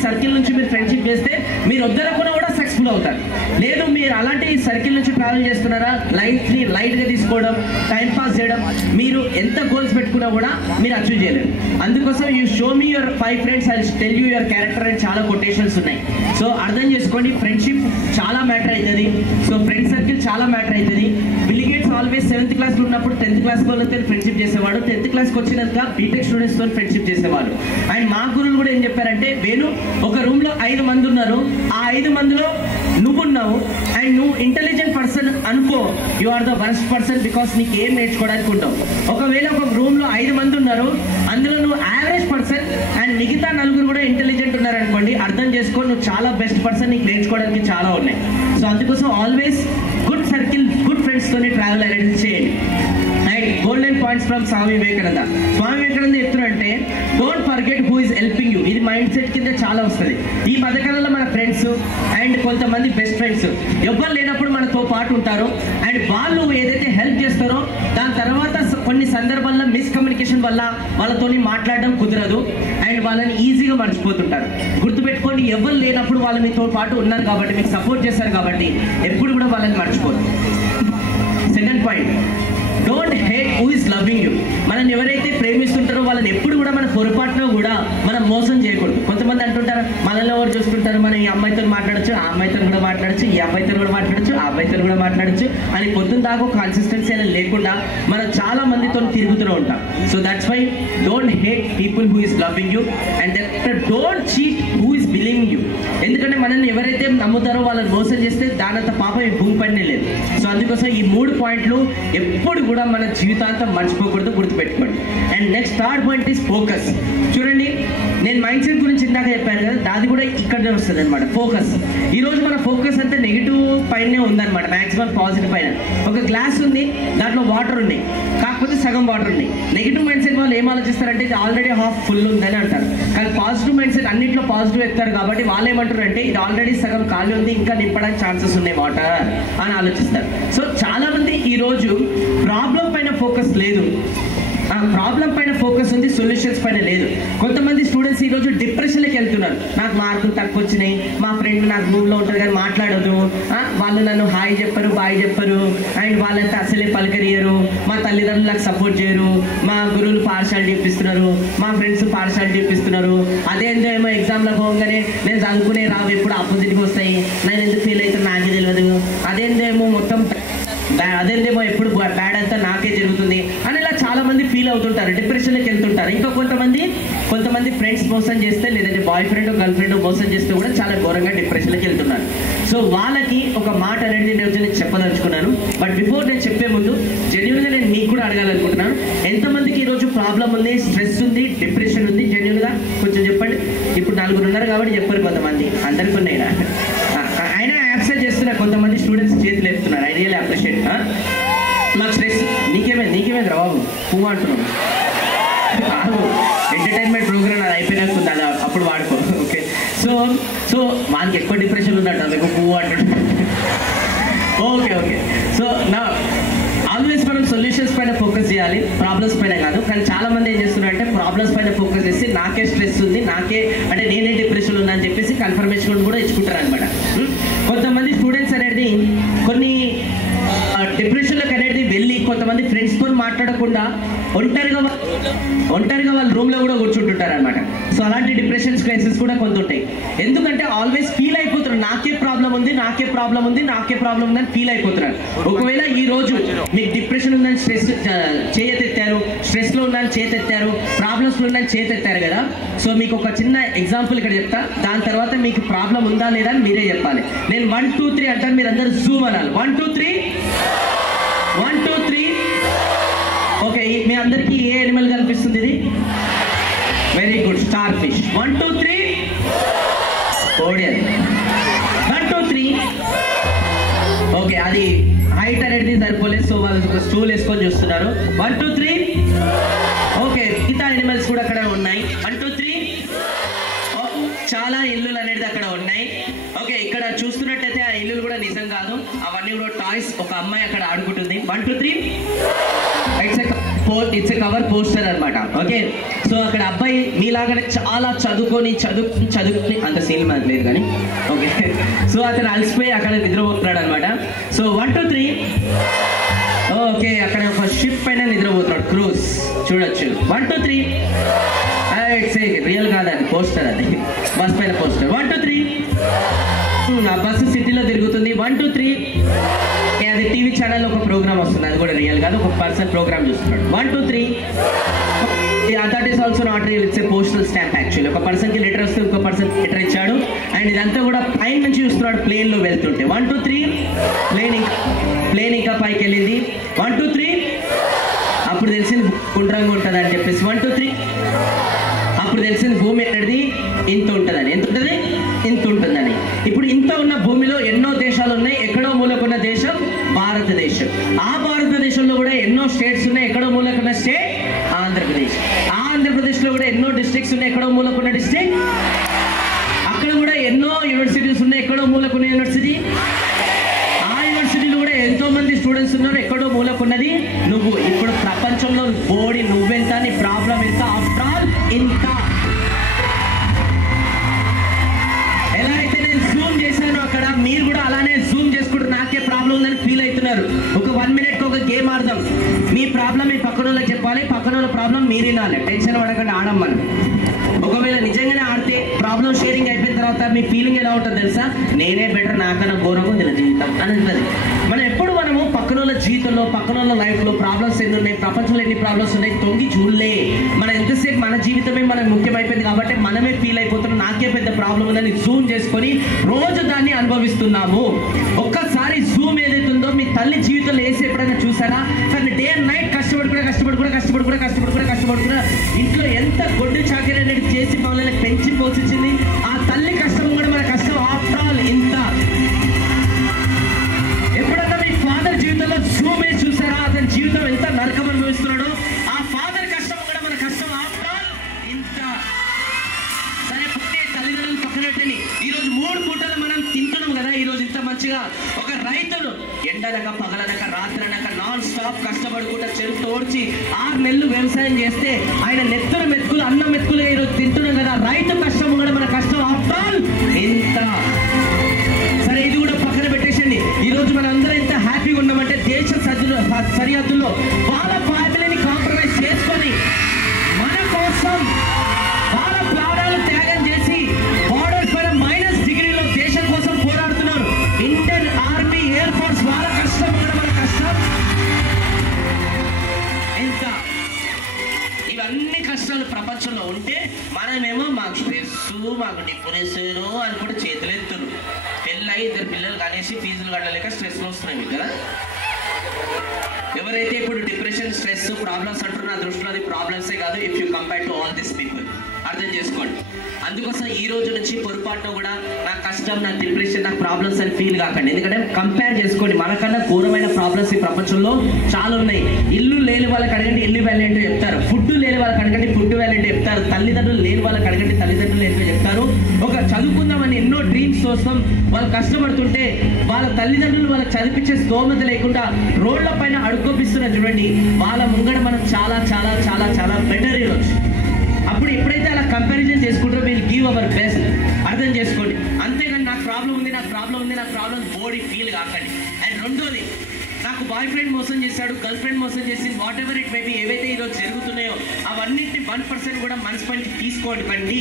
సర్కిల్ నుంచి మీరు ఫ్రెండ్షిప్ చేస్తే మీరు వద్దనుకున్నా కూడా సక్సెస్ఫుల్ అవుతారు. లేదు మీరు అలాంటి సర్కిల్ నుంచి ట్రావెల్ చేస్తున్నారా, లైఫ్ని లైట్గా తీసుకోవడం, టైం పాస్ చేయడం, మీరు ఎంత గోల్స్ పెట్టుకున్నా కూడా మీరు అచీవ్ చేయలేరు. అందుకోసం you show me your 5 friends, I tell you your character అని చాలా కొటేషన్స్ ఉన్నాయి. సో అర్థం చేసుకోండి, ఫ్రెండ్షిప్ చాలా మ్యాటర్ అవుతుంది. సో ఫ్రెండ్ సర్కిల్ చాలా మ్యాటర్ అవుతుంది. బిల్ గేట్స్ ఆల్వేస్ 7th క్లాస్లో ఉన్నప్పుడు 10th క్లాస్ వాళ్ళతో ఫ్రెండ్షిప్ చేసేవాడు, 10th క్లాస్కి వచ్చినాక బీటెక్ స్టూడెంట్స్తో ఫ్రెండ్షిప్ చేసేవాడు. అండ్ మా గురువులు కూడా ఏం చెప్పారంటే, వేణు ఒక రూమ్లో 5 మంది ఉన్నారు, ఆ 5 మందిలో నువ్వున్నావు అండ్ నువ్వు ఇంటెలిజెంట్ పర్సన్ అనుకో, you are the worst person, because నీకు ఏం నేర్చుకోవడానికి ఉంటావు. ఒకవేళ ఒక రూమ్లో 5 మంది ఉన్నారు, అందులో నువ్వు యావరేజ్ పర్సన్ అండ్ మిగతా 4 కూడా ఇంటెలిజెంట్ ఉన్నారనుకోండి, అర్థం చేసుకో నువ్వు చాలా బెస్ట్ పర్సన్, నీకు నేర్చుకోవడానికి చాలా ఉన్నాయి. సో అందుకోసం ఆల్వేస్ గుడ్ సర్కిల్, గుడ్ ఫ్రెండ్స్తోనే ట్రావెల్ అనేది చేయండి. And golden points from Swami Vivekananda. Swami Vivekananda చెప్తున్నారంటే, don't forget who is helping you. ఇది మైండ్ సెట్ కింద చాలా వస్తుంది. ఈ పథకాలలో మన ఫ్రెండ్స్ అండ్ కొంతమంది బెస్ట్ ఫ్రెండ్స్ ఎవ్వరు లేనప్పుడు మనతో పాటు ఉంటారు. అండ్ వాళ్ళు ఏదైతే హెల్ప్ చేస్తారో దాని తర్వాత కొన్ని సందర్భాల్లో మిస్కమ్యూనికేషన్ వల్ల వాళ్ళతో మాట్లాడడం కుదరదు అండ్ వాళ్ళని ఈజీగా మర్చిపోతుంటారు. గుర్తుపెట్టుకోండి, ఎవరు లేనప్పుడు వాళ్ళు మీతో పాటు ఉన్నారు కాబట్టి, మీకు సపోర్ట్ చేస్తారు కాబట్టి ఎప్పుడు కూడా వాళ్ళని మర్చిపోరు. Second point, don't hate who is loving you. మనల్ని ఎవరైతే ప్రేమిస్తుంటారో వాళ్ళని ఎప్పుడు కూడా మన పొరపాటులో కూడా మనం మోసం చేయకూడదు. కొంతమంది అంటుంటారు, మనల్ని ఎవరు చూసుకుంటారు, మనం ఈ అమ్మాయితో మాట్లాడచ్చు, ఆ అమ్మాయితో కూడా మాట్లాడచ్చు, ఈ అబ్బాయితో కూడా మాట్లాడచ్చు, ఆ అబ్బాయితో కూడా మాట్లాడచ్చు అని పొద్దున్న దాకా కన్సిస్టెన్సీ అనేది లేకుండా మనం చాలా మందితో తిరుగుతూనే ఉంటాం. So that's why don't hate people who is loving you and don't cheat who is believing you. ఎందుకంటే మనల్ని ఎవరైతే నమ్ముతారో వాళ్ళని మోసం చేస్తే దానంత పాపం ఈ భూమి పైనే లేదు. సో అందుకోసం ఈ 3 పాయింట్లు ఎప్పుడు కూడా మన జీవితాంతం మర్చిపోకూడదు, గుర్తుపెట్టుకోండి. And next third point is focus. చూడండి, నేను మైండ్ సెట్ గురించి ఇందాక చెప్పాను కదా, అది కూడా ఇక్కడనే వస్తుంది అనమాట. ఫోకస్, ఈ రోజు మన ఫోకస్ అంతా నెగిటివ్ పైనే ఉందన్నమాట, మాక్సిమం పాజిటివ్ పైన. ఒక గ్లాస్ ఉంది, దాంట్లో వాటర్ ఉన్నాయి, కాకపోతే సగం వాటర్ ఉన్నాయి. నెగిటివ్ మైండ్ సెట్ వాళ్ళు ఏం ఆలోచిస్తారంటే ఇది ఆల్రెడీ హాఫ్ ఫుల్ ఉందని అంటారు. కానీ పాజిటివ్ మైండ్ సెట్ అన్నింటిలో పాజిటివ్ ఎత్తారు కాబట్టి వాళ్ళు ఏమంటారు అంటే ఇది ఆల్రెడీ సగం ఖాళీ ఉంది, ఇంకా నింపడానికి ఛాన్సెస్ ఉన్నాయి వాటర్ అని ఆలోచిస్తారు. సో చాలా మంది ఈరోజు ప్రాబ్లం పైన ఫోకస్ లేదు, ప్రాబ్లం పైన ఫోకస్ ఉంది, సొల్యూషన్స్ పైన లేదు. కొంతమంది స్టూడెంట్స్ ఈరోజు డిప్రెషన్లోకి వెళ్తున్నారు. నాకు మార్కులు తక్కువ వచ్చినాయి, మా ఫ్రెండ్ నాకు రూమ్లో ఉంటారు కానీ మాట్లాడదు, వాళ్ళు నన్ను హాయ్ చెప్పరు, బాయ్ చెప్పరు, అండ్ వాళ్ళంతా అసలే పలకరియరు, మా తల్లిదండ్రులు నాకు సపోర్ట్ చేయరు, మా గురువులు పాఠశాలలు చూపిస్తున్నారు, మా ఫ్రెండ్స్ పాఠశాలలు చూపిస్తున్నారు. అదేందో ఏమో ఎగ్జామ్లో పోగానే నేను చదువుకునే రావు ఎప్పుడు ఆపోజిట్గా వస్తాయి, నేను ఎందుకు ఫీల్ అవుతాను నాకే తెలియదు, అదేందో ఏమో మొత్తం అదేందేమో ఎప్పుడు బ్యాడ్ అంతా నాకే జరుగుతుంది అని ఇలా చాలా మంది ఫీల్ అవుతుంటారు, డిప్రెషన్లోకి వెళ్తుంటారు. ఇంకా కొంతమంది ఫ్రెండ్స్ మోసం చేస్తే, లేదంటే బాయ్ ఫ్రెండ్ గర్ల్ ఫ్రెండ్ మోసం చేస్తే కూడా చాలా ఘోరంగా డిప్రెషన్లోకి వెళ్తున్నారు. సో వాళ్ళకి ఒక మాట అనేది నేను చెప్పదలుచుకున్నాను. బట్ బిఫోర్ నేను చెప్పే ముందు జెన్యున్గా నేను మీకు కూడా అడగాలనుకుంటున్నాను, ఎంతమందికి ఈరోజు ప్రాబ్లం ఉంది, స్ట్రెస్ ఉంది, డిప్రెషన్ ఉంది? జెన్యున్గా కొంచెం చెప్పండి. ఇప్పుడు 4 ఉన్నారు కాబట్టి చెప్పారు, కొంతమంది అందరికి ఉన్నాయినా. అయినా యాక్సెప్ట్ చేస్తున్నారు, కొంతమంది స్టూడెంట్స్ చేతులు ఎత్తున్నారు. I really appreciate. నాకు స్ట్రెస్, నీకేమే రావు పువ్వు అంటున్నాను. ఎంటర్టైన్మెంట్ ప్రోగ్రామ్ అది అయిపోయినాక అలా అప్పుడు వాడుకో. ఓకే, సో వాళ్ళకి ఎక్కువ డిప్రెషన్ ఉందంట, మీకు పువ్వు అంటున్నాడు. ఓకే. సో నా ఆల్వేస్ మనం సొల్యూషన్స్ పైన ఫోకస్ చేయాలి, ప్రాబ్లమ్స్ పైన కాదు. కానీ చాలా మంది ఏం చేస్తున్నారంటే ప్రాబ్లమ్స్ పైన ఫోకస్ చేసి నాకే స్ట్రెస్ ఉంది, నాకే అంటే నేనే డిప్రెషన్ ఉన్నా అని చెప్పేసి కన్ఫర్మేషన్ కూడా ఇచ్చుకుంటారు అనమాట. కొంతమంది స్టూడెంట్స్ అనేది కొన్ని డిప్రెషన్లోకి అనేది వెళ్ళి కొంతమంది ఫ్రెండ్స్తో మాట్లాడకుండా ఒంటరిగా వాళ్ళ రూమ్లో కూడా కూర్చుంటుంటారు అనమాట. సో అలాంటి డిప్రెషన్స్ కేసెస్ కూడా కొంత ఉంటాయి. ఎందుకంటే ఆల్వేస్ ఫీల్ అయిపోతున్నారు నాకే ప్రాబ్లం ఉంది, నాకే ప్రాబ్లం ఉంది, నాకే ప్రాబ్లం ఉందని ఫీల్ అయిపోతున్నారు. ఒకవేళ ఈ రోజు మీకు డిప్రెషన్ ఉందని స్ట్రెస్ చేయతెత్తారు, స్ట్రెస్లో ఉందని చేతెత్తారు, ప్రాబ్లమ్స్లో ఉందని చేతెత్తారు కదా. సో మీకు ఒక చిన్న ఎగ్జాంపుల్ ఇక్కడ చెప్తా, దాని తర్వాత మీకు ప్రాబ్లం ఉందా లేదా అని మీరే చెప్పాలి. నేను 1 2 3 అంటాను, మీరు అందరూ జూమ్ అనాలి. 1 2 3 1 2 3. ఓకే, మీ అందరికీ ఏ యానిమల్ కనిపిస్తుంది? ఇది very good, star fish. 1 2 3 Odean. 1 2 3. Okay, అది హైట్ అనేది సరిపోలేదు, సో వాళ్ళు ఒక స్టూల్ వేసుకొని చూస్తున్నారు. 1 2 3. ఓకే, మిగతా యానిమల్స్ కూడా అక్కడ ఉన్నాయి. 1 2 3. చాలా ఇల్లులు అనేది అక్కడ ఉన్నాయి. ఓకే, ఇక్కడ చూస్తున్నట్టయితే ఆ ఇల్లులు కూడా నిజం కాదు, అవన్నీ కూడా టాయ్స్. ఒక అమ్మాయి అక్కడ ఆడుకుంటుంది. 1 2 3. ఇట్స్ ఎ కవర్ పోస్టర్ అనమాట. ఓకే, సో అక్కడ అబ్బాయి మీలాగానే చాలా చదువుకొని అంత సీన్ మనకు లేదు కానీ ఓకే, సో అతను అలసిపోయి అక్కడ నిద్రపోతున్నాడు అనమాట. సో 1 2 3. ఓకే, అక్కడ ఒక షిప్ పైన నిద్రపోతున్నాడు, క్రూజ్ చూడొచ్చు. 1 2 3. ఇట్స్ రియల్ కాదండి, పోస్టర్, అది బస్ పైన పోస్టర్. 1 2 3. ఆ బస్సు సిటీలో తిరుగుతుంది. 1 2 3. అది టీవీ ఛానల్లో ఒక ప్రోగ్రామ్ వస్తుంది, అది కూడా రియల్ కాదు, ఒక పర్సన్ ప్రోగ్రామ్ చూస్తున్నాడు. 1 2 3. That is also not real, it's a postal stamp. Actually ఒక పర్సన్కి లెటర్ వస్తే ఇంకో పర్సన్ లెటర్ ఇచ్చాడు, అండ్ ఇదంతా కూడా పైన నుంచి చూస్తున్నాడు ప్లేన్లో వెళ్తుంటే. 1 2 3. ప్లేన్ ఇంకా పైకి వెళ్ళింది. 1 2 3. అప్పుడు తెలిసింది గుండ్రంగా ఉంటుంది అని చెప్పేసి. 1 2 3. అప్పుడు తెలిసింది భూమి అనేది ఇంత ఉంటుందని. ఎంత ఉంటుంది? ఇంత ఉంటుందని. ఇప్పుడు ఇంత ఉన్న భూమిలో ఎన్నో దేశాలు ఉన్నాయి, ఎక్కడో మూలకున్న దేశం భారతదేశం. ఆ భారతదేశంలో కూడా ఎన్నో స్టేట్స్ ఉన్నాయి, ఎక్కడో మూలకున్న స్టేట్ ఆంధ్రప్రదేశ్. ఆ ఆంధ్రప్రదేశ్లో కూడా ఎన్నో డిస్ట్రిక్ట్స్ ఉన్నాయి, ఎక్కడో మూలకున్న డిస్ట్రిక్ట్. అక్కడ కూడా ఎన్నో యూనివర్సిటీస్ ఉన్నాయి, ఎక్కడో మూలకున్న యూనివర్సిటీ. ఆ యూనివర్సిటీలో కూడా ఎంతో మంది స్టూడెంట్స్ ఉన్నారు, ఎక్కడో మూలకున్నది నువ్వు. ఇప్పుడు ప్రపంచంలో బోడి నువ్వెంత, నీ ప్రాబ్లం ఎంత, ఆఫ్టర్ ఆల్ ఇంత. ఎలా అయితే నేను జూమ్ చేశాను అక్కడ, మీరు కూడా అలానే జూమ్ చేసుకుంటూ నాకే ప్రాబ్లం ఉందని ఫీల్ అవుతున్నారు. ఒక 1 minute ఒక గేమ్ ఆడదాం. మీ ప్రాబ్లం మీ పక్కన వాళ్ళకి చెప్పాలి, పక్కన వాళ్ళ ప్రాబ్లం మీరు వినాలి. టెన్షన్ పడకుండా ఆడం మనం. ఒకవేళ నిజంగానే ఆడితే ప్రాబ్లం షేరింగ్ అయిపోయిన తర్వాత మీ ఫీలింగ్ ఎలా ఉంటుంది తెలుసా? నేనే బెటర్, నాకన్నా ఘోరంగా ఉంది జీవితం అని ఉంటుంది. మనం ఎప్పుడు మనము పక్కన వాళ్ళ జీవితంలో, పక్కన వాళ్ళ లైఫ్లో ప్రాబ్లమ్స్ ఎన్ని ఉన్నాయి, ప్రపంచంలో ఎన్ని ప్రాబ్లమ్స్ ఉన్నాయి తొంగి చూడలే. మనం ఎంతసేపు మన జీవితమే మనకు ముఖ్యమైపోయింది కాబట్టి మనమే ఫీల్ అయిపోతున్నాం, నాకే పెద్ద ప్రాబ్లం ఉందని జూమ్ చేసుకొని రోజు దాన్ని అనుభవిస్తున్నాము. ఒక్కసారి జూమ్ ఏదైతుందో మీ తల్లి జీవితంలో వేసి ఎప్పుడైనా చూసారా? తను డే అండ్ నైట్ కష్టపడుకున్నా ఇంట్లో ఎంత గొడ్డు చాకరీ అనేది చేసి మమ్మల్ని పెంచి పోషించింది. ఆ తల్లి కష్టం కూడా మన కష్టం, ఆఫ్టర్ ఆల్ ఇంత. ఎప్పుడన్నా మీ ఫాదర్ జీవితంలో జూమ్ వేసి చూసారా? అతని జీవితం ఎంత నరకం అనుభవిస్తున్నాడో, ఆ ఫాదర్ కష్టం కూడా మన కష్టం, ఆఫ్టర్ ఆల్ ఇంత. సరే తల్లిదండ్రులు పక్కన పెట్టండి, ఈరోజు 3 పూటలు మనం తింటున్నాం కదా. ఈరోజు ఇంత మంచిగా ఒక రైతులు ఎండనక పగలనక రాత్రనక నాన్ స్టాప్ కష్టపడుకుంటా చెరుకు తోడ్చి 6 నెలలు వ్యవసాయం చేస్తే ఆయన నెత్తుల మెతుకులు, అన్నం మెతుకులు ఈరోజు తింటున్నాం కదా. రైతు కష్టం కూడా మన కష్టం, ఆఫ్టర్ ఆల్ ఇంత. సరే ఇది కూడా పక్కన పెట్టేసండి. ఈరోజు మనం అందరం ఇంత హ్యాపీగా ఉన్నామంటే దేశ సరిహద్దుల్లో వాళ్ళ ఫ్యామిలీని కాంప్రమైజ్ చేసుకొని మన కోసం వాళ్ళ ప్రాణాలు త్యాగం చేసి బార్డర్స్ పైన -డిగ్రీలో దేశం కోసం పోరాడుతున్నారు. ఇండియన్ ఆర్మీ, ఎయిర్ ఫోర్స్, వాళ్ళ కష్టం కూడా మన కష్టం ఎంత. ఇవన్నీ కష్టాలు ప్రపంచంలో ఉంటే మనమేమో మాకు స్ట్రెస్, మాకు డిప్రెషన్ అనుకుంటే చేతులు ఎత్తురు. పెళ్ళయి 2 పిల్లలు కనేసి ఫీజులు కట్టలేక స్ట్రెస్లో వస్తున్నాయి మీకు కదా. ఎవరైతే ఇప్పుడు డిప్రెషన్, స్ట్రెస్, ప్రాబ్లమ్స్ అంటారో నా దృష్టిలో అది ప్రాబ్లమ్సే కాదు. If you compare to all this people, అర్థం చేసుకోండి. అందుకోసం ఈ రోజు నుంచి పొరపాటున కూడా నాకు కష్టం, నాకు డిప్రెషన్, నాకు ప్రాబ్లమ్స్ అని ఫీల్ కాకండి. ఎందుకంటే కంపేర్ చేసుకోండి, మనకన్నా ఘోరమైన ప్రాబ్లమ్స్ ఈ ప్రపంచంలో చాలా ఉన్నాయి. ఇల్లు లేని వాళ్ళకి అడగండి ఇల్లు వాల్యూ ఏంటో చెప్తారు, ఫుడ్ లేని వాళ్ళకి అడగండి ఫుడ్ వాల్యూ ఏంటో చెప్తారు, తల్లిదండ్రులు లేని వాళ్ళకి అడగండి తల్లిదండ్రులు ఏంటో చెప్తారు. ఒక చదువుకుందామని ఎన్నో డ్రీమ్స్ కోసం వాళ్ళు కష్టపడుతుంటే వాళ్ళ తల్లిదండ్రులు వాళ్ళకి చదివించే స్తోమత లేకుండా రోడ్ల పైన అడుక్కోపిస్తున్నారు చూడండి. వాళ్ళ ముంగడ మనం చాలా చాలా చాలా చాలా బెటర్ ఈరోజు. అప్పుడు ఎప్పుడైతే అలా కంపారిజన్ చేసుకుంటారో వీళ్ళు గివ్ అవర్ బెస్ట్, అర్థం చేసుకోండి. అంతేగాని నాకు ప్రాబ్లం ఉంది, నాకు ప్రాబ్లం ఉంది, నాకు ప్రాబ్లం బాడీ ఫీల్ కాకండి. అండ్ రెండోది, నాకు బాయ్ ఫ్రెండ్ మోసం చేశాడు, గర్ల్ ఫ్రెండ్ మోసం చేసింది, వాట్ ఎవర్ ఇట్ మేబీ, ఏవైతే ఈరోజు జరుగుతున్నాయో అవన్నింటినీ 1% కూడా మనసు పని తీసుకోండి.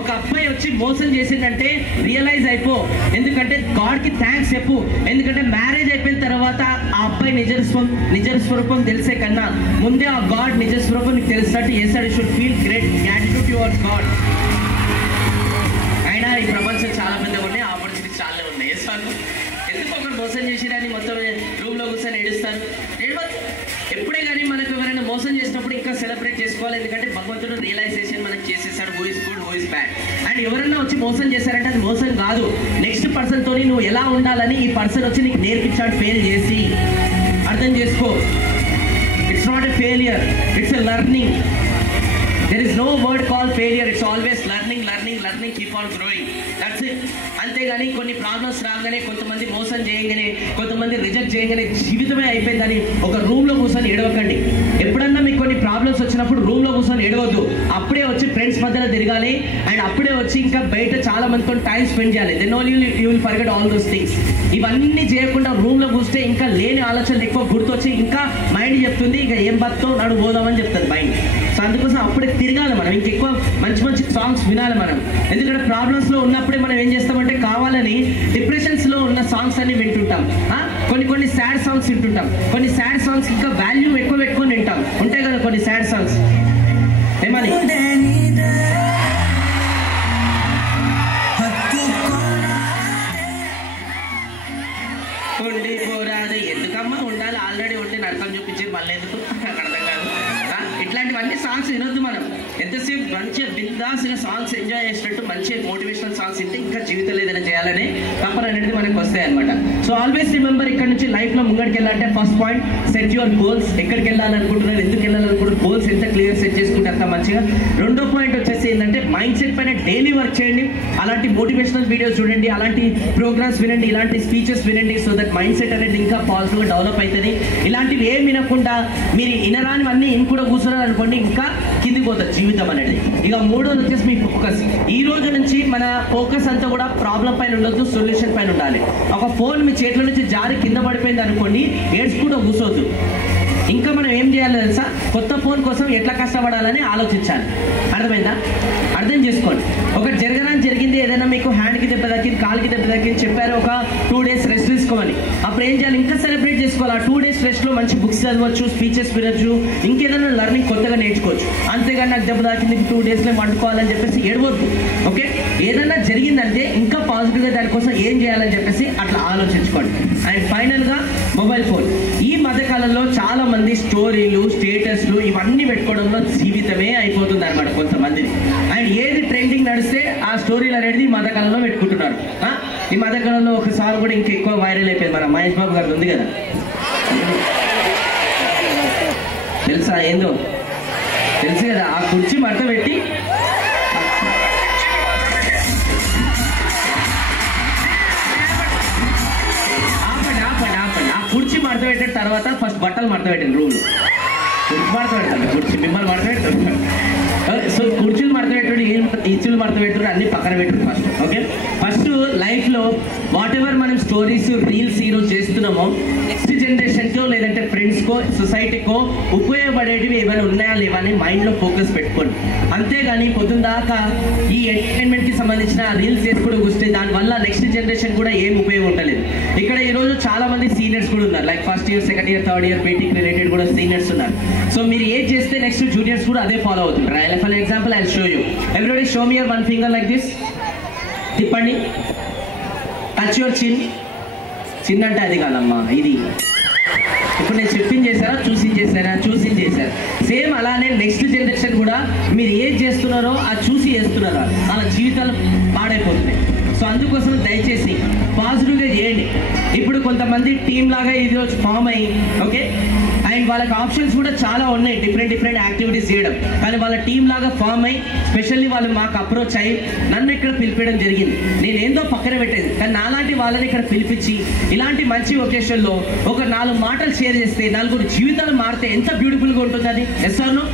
ఒక అబ్బాయి వచ్చి మోసం చేసిందంటే రియలైజ్ అయిపో, ఎందుకంటే గాడ్కి థ్యాంక్స్ చెప్పు. ఎందుకంటే మ్యారేజ్ అయిపోయిన తర్వాత ఆ అబ్బాయి నిజ స్వరూపం తెలిసే కన్నా ముందే ఆ గాడ్ నిజ స్వరూపం నీకు తెలిసినట్టు చేస్తాడు. You should feel great gratitude towards God. అయినా ఈ ప్రపంచం చాలా పెద్దగా ఉన్నాయి, ఆపర్చునిటీస్ చాలా ఉన్నాయి. ఎందుకు ఒకరు మోసం చేసిరని మొత్తం రూమ్లో కూర్చొని ఏడుస్తారు? ఎప్పుడే కానీ మనకు ఎవరైనా మోసం చేసినప్పుడు ఇంకా సెలబ్రేట్ చేసుకోవాలి. ఎందుకంటే భగవంతుడు రియలైజేషన్ మనకు చేసేసాడు, who is good, who is bad. And ఎవరైనా వచ్చి మోసం చేశారంటే అది మోసం కాదు, నెక్స్ట్ పర్సన్తో నువ్వు ఎలా ఉండాలని ఈ పర్సన్ వచ్చి నీకు నేర్పించాడు ఫెయిల్ చేసి. అర్థం చేసుకో, it's not a failure, it's a learning. There is no word called failure. It's always learning, keep on growing. That's it. అంతేగాని కొన్ని ప్రాబ్లమ్స్ రాగానే, కొంతమంది మోసం చేయగానే, కొంతమంది రిజెక్ట్ చేయగానే జీవితమే అయిపోయిందని ఒక రూమ్లో కూర్చొని ఏడవకండి. ఎప్పుడన్నా మీకు కొన్ని ప్రాబ్లమ్స్ వచ్చినప్పుడు రూమ్లో కూర్చొని ఏడవద్దు. అప్పుడే వచ్చి ఫ్రెండ్స్ మధ్యలో తిరగాలి. అండ్ అప్పుడే వచ్చి ఇంకా బయట చాలా మందితో టైం స్పెండ్ చేయాలి. Then only you will forget all those things. ఇవన్నీ చేయకుండా రూమ్లో కూర్చే ఇంకా లేని ఆలోచనలు ఎక్కువ గుర్తొచ్చి ఇంకా మైండ్ చెప్తుంది ఇంకా ఏం బతావు నడు పోదామని చెప్తుంది మైండ్. సో అందుకోసం అప్పుడే తిరగాలి మనం, ఇంకెక్కువ మంచి మంచి సాంగ్స్ వినాలి మనం. ఎందుకంటే ప్రాబ్లమ్స్లో ఉన్నప్పుడే మనం ఏం చేస్తామంటే కావాలని డిప్రెషన్స్లో ఉన్న సాంగ్స్ అన్ని వింటుంటాం. కొన్ని సాడ్ సాంగ్స్ వింటుంటాం. కొన్ని సాడ్ సాంగ్స్ ఇంకా వాల్యూ ఎక్కువ పెట్టుకొని వింటాం. ఉంటాయి కదా కొన్ని సాడ్ సాంగ్స్. ఏమని కొండి పోరాదు, ఎందుకమ్మా ఉండాలి, ఆల్రెడీ ఉంటే నరకం చూపించేది మళ్ళీ ఎందుకు, నాకు అర్థం కాదు. ఇట్లాంటివన్నీ సాంగ్స్ వినొద్దు మనం. ఎంతసేపు మంచిగా బిందాస్గా సాంగ్స్ ఎంజాయ్ చేసినట్టు మంచిగా మోటివేషనల్ సాంగ్స్ వింటే ఇంకా జీవితంలో ఏదైనా చేయాలని తప్పన అనేది మనకు వస్తాయి అనమాట. సో ఆల్వేస్ రిమెంబర్, ఇక్కడ నుంచి లైఫ్లో ముంగడికి వెళ్ళాలంటే first point set your goals. ఎక్కడికి వెళ్ళాలనుకుంటున్నారు, ఎందుకు వెళ్ళాలనుకుంటున్నారు, గోల్స్ ఎంత క్లియర్ సెట్ చేసుకుంటే అంత మంచిగా. రెండో పాయింట్ వచ్చేసి ఏంటంటే మైండ్ సెట్ పైన డైలీ వర్క్ చేయండి. అలాంటి మోటివేషనల్ వీడియోస్ చూడండి, అలాంటి ప్రోగ్రామ్స్ వినండి, ఇలాంటి స్పీచెస్ వినండి. సో దట్ మైండ్ సెట్ అనేది ఇంకా పాజిటివ్గా డెవలప్ అవుతుంది. ఇలాంటివి ఏం వినకుండా మీరు వినరానివన్నీ ఇన్ కూడా కూర్చున్నారు అనుకోండి, ఇంకా కిందికి పోతుంది జీవితం అనేది. ఇక మూడోది వచ్చేసి మీ ఫోకస్. ఈ రోజు నుంచి మన ఫోకస్ అంతా కూడా ప్రాబ్లం పైన ఉండొద్దు, సొల్యూషన్ పైన ఉండాలి. ఒక ఫోన్ మీ చేతిలో నుంచి జారి కింద పడిపోయింది అనుకోండి, ఏడ్చుకుంటూ కూర్చోవద్దు. ఇంకా మనం ఏం చేయాలి తెలుసా, కొత్త ఫోన్ కోసం ఎట్లా కష్టపడాలని ఆలోచించాలి. అర్థమైందా? అర్థం చేసుకోండి. ఒకటి జరిగింది, ఏదైనా మీకు హ్యాండ్కి దెబ్బ తగ్గింది, కాలుకి దెబ్బ తగ్గింది, చెప్పారు ఒక 2 days రెస్ట్ తీసుకోమని. అప్పుడు ఏం చేయాలి, ఇంకా సెలబ్రేట్ చేసుకోవాలి. ఆ 2 days రెస్ట్లో మంచి బుక్స్ చదవచ్చు, స్పీచెస్ వినొచ్చు, ఇంకేదైనా లర్నింగ్ కొత్తగా నేర్చుకోవచ్చు. అంతేగాని నాకు దెబ్బ తాకింది 2 daysలో వండుకోవాలని చెప్పేసి ఏడవద్దు. ఓకే, ఏదైనా జరిగిందంటే ఇంకా పాజిటివ్గా దానికోసం ఏం చేయాలని చెప్పేసి అట్లా ఆలోచించుకోండి. అండ్ ఫైనల్గా మొబైల్ ఫోన్. ఈ మధ్యకాలంలో చాలా మంది స్టోరీలు, స్టేటస్లు ఇవన్నీ పెట్టుకోవడంలో జీవితమే అయిపోతుంది అనమాట కొంతమందిని. అండ్ ఏది ట్రెండింగ్ నడిస్తే ఆ స్టోరీలు అనేది ఈ మధ్యకాలంలో పెట్టుకుంటున్నారు. ఈ మధ్యకాలంలో ఒకసారి కూడా ఇంకా ఎక్కువ వైరల్ అయిపోయింది, మన మహేష్ బాబు గారిది ఉంది కదా, తెలుసా? ఏందో తెలుసు కదా, ఆ కుర్చీ మడత పెట్టి కుర్చీ మడత పెట్టిన తర్వాత ఫస్ట్ బట్టలు మడత పెట్టింది రూమ్లో. కుర్చీ మడత పెడతాను, కుర్చీ మిమ్మల్ని మడత పెడతాను. సో కుర్చీలు మడత పెట్టుడు, ఈచులు మడత పెట్టుడు అన్ని పక్కన పెట్టుడు ఫస్ట్. ఓకే, ఫస్ట్ లైఫ్లో వాట్ ఎవర్ మనం స్టోరీస్, రీల్స్ ఈరోజు చేస్తున్నామో నెక్స్ట్ జనరేషన్కో లేదంటే ఫ్రెండ్స్కో, సొసైటీకో ఉపయోగపడేటివి ఏమైనా ఉన్నాయా లేవా అని మైండ్లో ఫోకస్ పెట్టుకోండి. అంతేగాని పొద్దున్న దాకా ఈ ఎంటర్టైన్మెంట్కి సంబంధించిన రీల్స్ చేసుకోవడం వస్తే దానివల్ల నెక్స్ట్ జనరేషన్ కూడా ఏం ఉపయోగం ఉండలేదు. ఇక్కడ ఈరోజు చాలా మంది సీనియర్స్ కూడా ఉన్నారు, like first year, second year, third year BTech related కూడా సీనియర్స్ ఉన్నారు. సో మీరు ఏం చేస్తే నెక్స్ట్ జూనియర్స్ కూడా అదే ఫాలో అవుతుంటారు. For example I will show you. Everybody show me your one finger like this. తిప్పండి, టచ్ యువర్ చిన్. చిన్ అంటే అది కాదమ్మా, ఇది. ఇప్పుడు నేను చెప్పింది చేశారా, చూసి చేశారా? సేమ్ అలానే నెక్స్ట్ జనరేషన్ కూడా మీరు ఏం చేస్తున్నారో అది చూసి చేస్తున్నారా, వాళ్ళ జీవితాలు పాడైపోతున్నాయి. సో అందుకోసం దయచేసి పాజిటివ్గా చేయండి. ఇప్పుడు కొంతమంది టీం లాగా ఇది వచ్చి ఫామ్ అయ్యి, ఓకే, అండ్ వాళ్ళకి ఆప్షన్స్ కూడా చాలా ఉన్నాయి డిఫరెంట్ యాక్టివిటీస్ చేయడం. కానీ వాళ్ళ టీం లాగా ఫామ్ అయ్యి స్పెషల్లీ వాళ్ళు మాకు అప్రోచ్ అయ్యి నన్ను ఇక్కడ పిలిపించడం జరిగింది. నేను ఏందో పక్కన పెట్టేది, కానీ నాలాంటి వాళ్ళని ఇక్కడ పిలిపించి ఇలాంటి మంచి ఒకేషన్లో ఒక 4 మాటలు షేర్ చేస్తే 4 జీవితాలు మారితే ఎంత బ్యూటిఫుల్గా ఉంటుంది అది. Yes or no?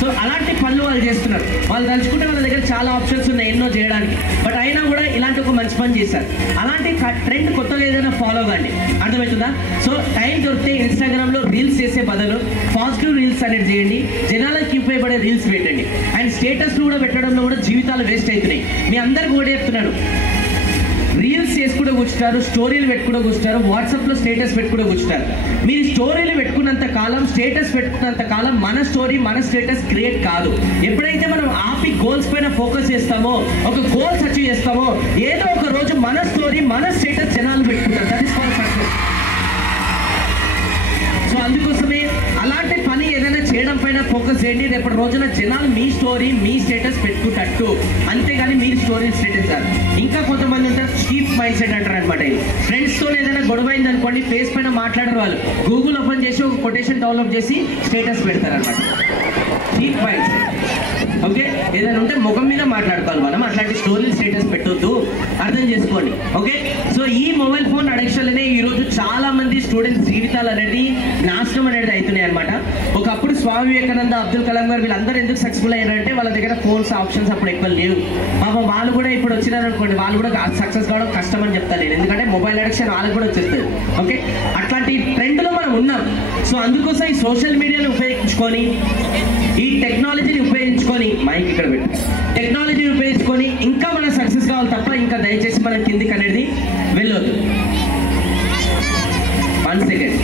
సో అలాంటి పనులు వాళ్ళు చేస్తున్నారు. వాళ్ళు తలుచుకుంటే వాళ్ళ దగ్గర చాలా ఆప్షన్స్ ఉన్నాయి ఎన్నో చేయడానికి, బట్ అయినా కూడా ఇలాంటి ఒక మంచి పని చేశారు. అలాంటి ట్రెండ్ కొత్తగా ఏదైనా ఫాలో కాండి, అర్థమవుతుందా? సో టైం దొరికితే ఇన్స్టాగ్రామ్లో రీల్స్ చేసే బదులు పాజిటివ్ రీల్స్ అనేది చేయండి, జనాలకు ఉపయోగపడే రీల్స్ పెట్టండి. అండ్ స్టేటస్లు కూడా పెట్టడంలో కూడా జీవితాలు వేస్ట్ అవుతున్నాయి. మీ అందరికి కూడా చెప్తున్నాడు, రీల్స్ చేసుకుంటూ కూర్చుంటారు, స్టోరీలు పెట్టుకుంటూ కూర్చుంటారు, వాట్సాప్లో స్టేటస్ పెట్టుకుంటూ కూర్చుంటారు. మీరు స్టోరీలు పెట్టుకున్నంత కాలం, స్టేటస్ పెట్టుకున్నంత కాలం మన స్టోరీ మన స్టేటస్ క్రియేట్ కాదు. ఎప్పుడైతే మనం ఆపి గోల్స్ పైన ఫోకస్ చేస్తామో, ఒక గోల్స్ అచీవ్ చేస్తామో, ఏదో ఒక రోజు మన స్టోరీ మన స్టేటస్ జనాలు పెట్టుకుంటారు. That is called success. So అందుకోసమే అలాంటి పని ఏదైనా చేయడం పైన ఫోకస్ చేయండి. రేపటి రోజున జనాలు మీ స్టోరీ మీ స్టేటస్ పెట్టుకుంటట్టు, అంతేగాని మీరు స్టోరీ స్టేటస్ కాదు. ఇంకా కొంతమంది ఉంటారు చీప్ మైండ్ సెట్ అంటారు అనమాట. ఫ్రెండ్స్తో ఏదైనా గొడవ అయింది అనుకోండి, ఫేస్ పైన మాట్లాడరు వాళ్ళు, గూగుల్ ఓపెన్ చేసి ఒక కొటేషన్ డెవలప్ చేసి స్టేటస్ పెడతారు అనమాట. Cheap mind set. ఓకే, ఏదైనా ఉంటే ముఖం మీద మాట్లాడుకోవాలి మనం, అట్లాంటి స్టోరీ స్టేటస్ పెట్టొద్దు, అర్థం చేసుకోండి. ఓకే, సో ఈ మొబైల్ ఫోన్ అడిక్షన్లనే ఈరోజు చాలా మంది స్టూడెంట్స్ జీవితాలు అనేది నాశనం అనేది అవుతున్నాయి అనమాట. ఒకప్పుడు స్వామి వివేకానంద, అబ్దుల్ కలాం గారు వీళ్ళందరూ ఎందుకు సక్సెస్ఫుల్ అయ్యారంటే వాళ్ళ దగ్గర ఫోన్స్ ఆప్షన్స్ అప్పుడు ఎక్కువ లేవు. పాపం వాళ్ళు కూడా ఇప్పుడు వచ్చినారు అనుకోండి, వాళ్ళు కూడా సక్సెస్ కావడం కష్టం అని చెప్తాను నేను, ఎందుకంటే మొబైల్ అడిక్షన్ వాళ్ళకి కూడా వచ్చేస్తుంది. ఓకే, అట్లాంటి ట్రెండ్లో మనం ఉన్నాం. సో అందుకోసం ఈ సోషల్ మీడియాని ఉపయోగించుకొని, ఈ టెక్నాలజీని ఉపయోగించుకొని, మైక్ ఇక్కడ పెట్టి టెక్నాలజీని ఉపయోగించుకొని ఇంకా మనం సక్సెస్ కావాలి తప్ప ఇంకా దయచేసి మనం కిందికి అనేది వెళ్ళొద్దు. 1 సెకండ్.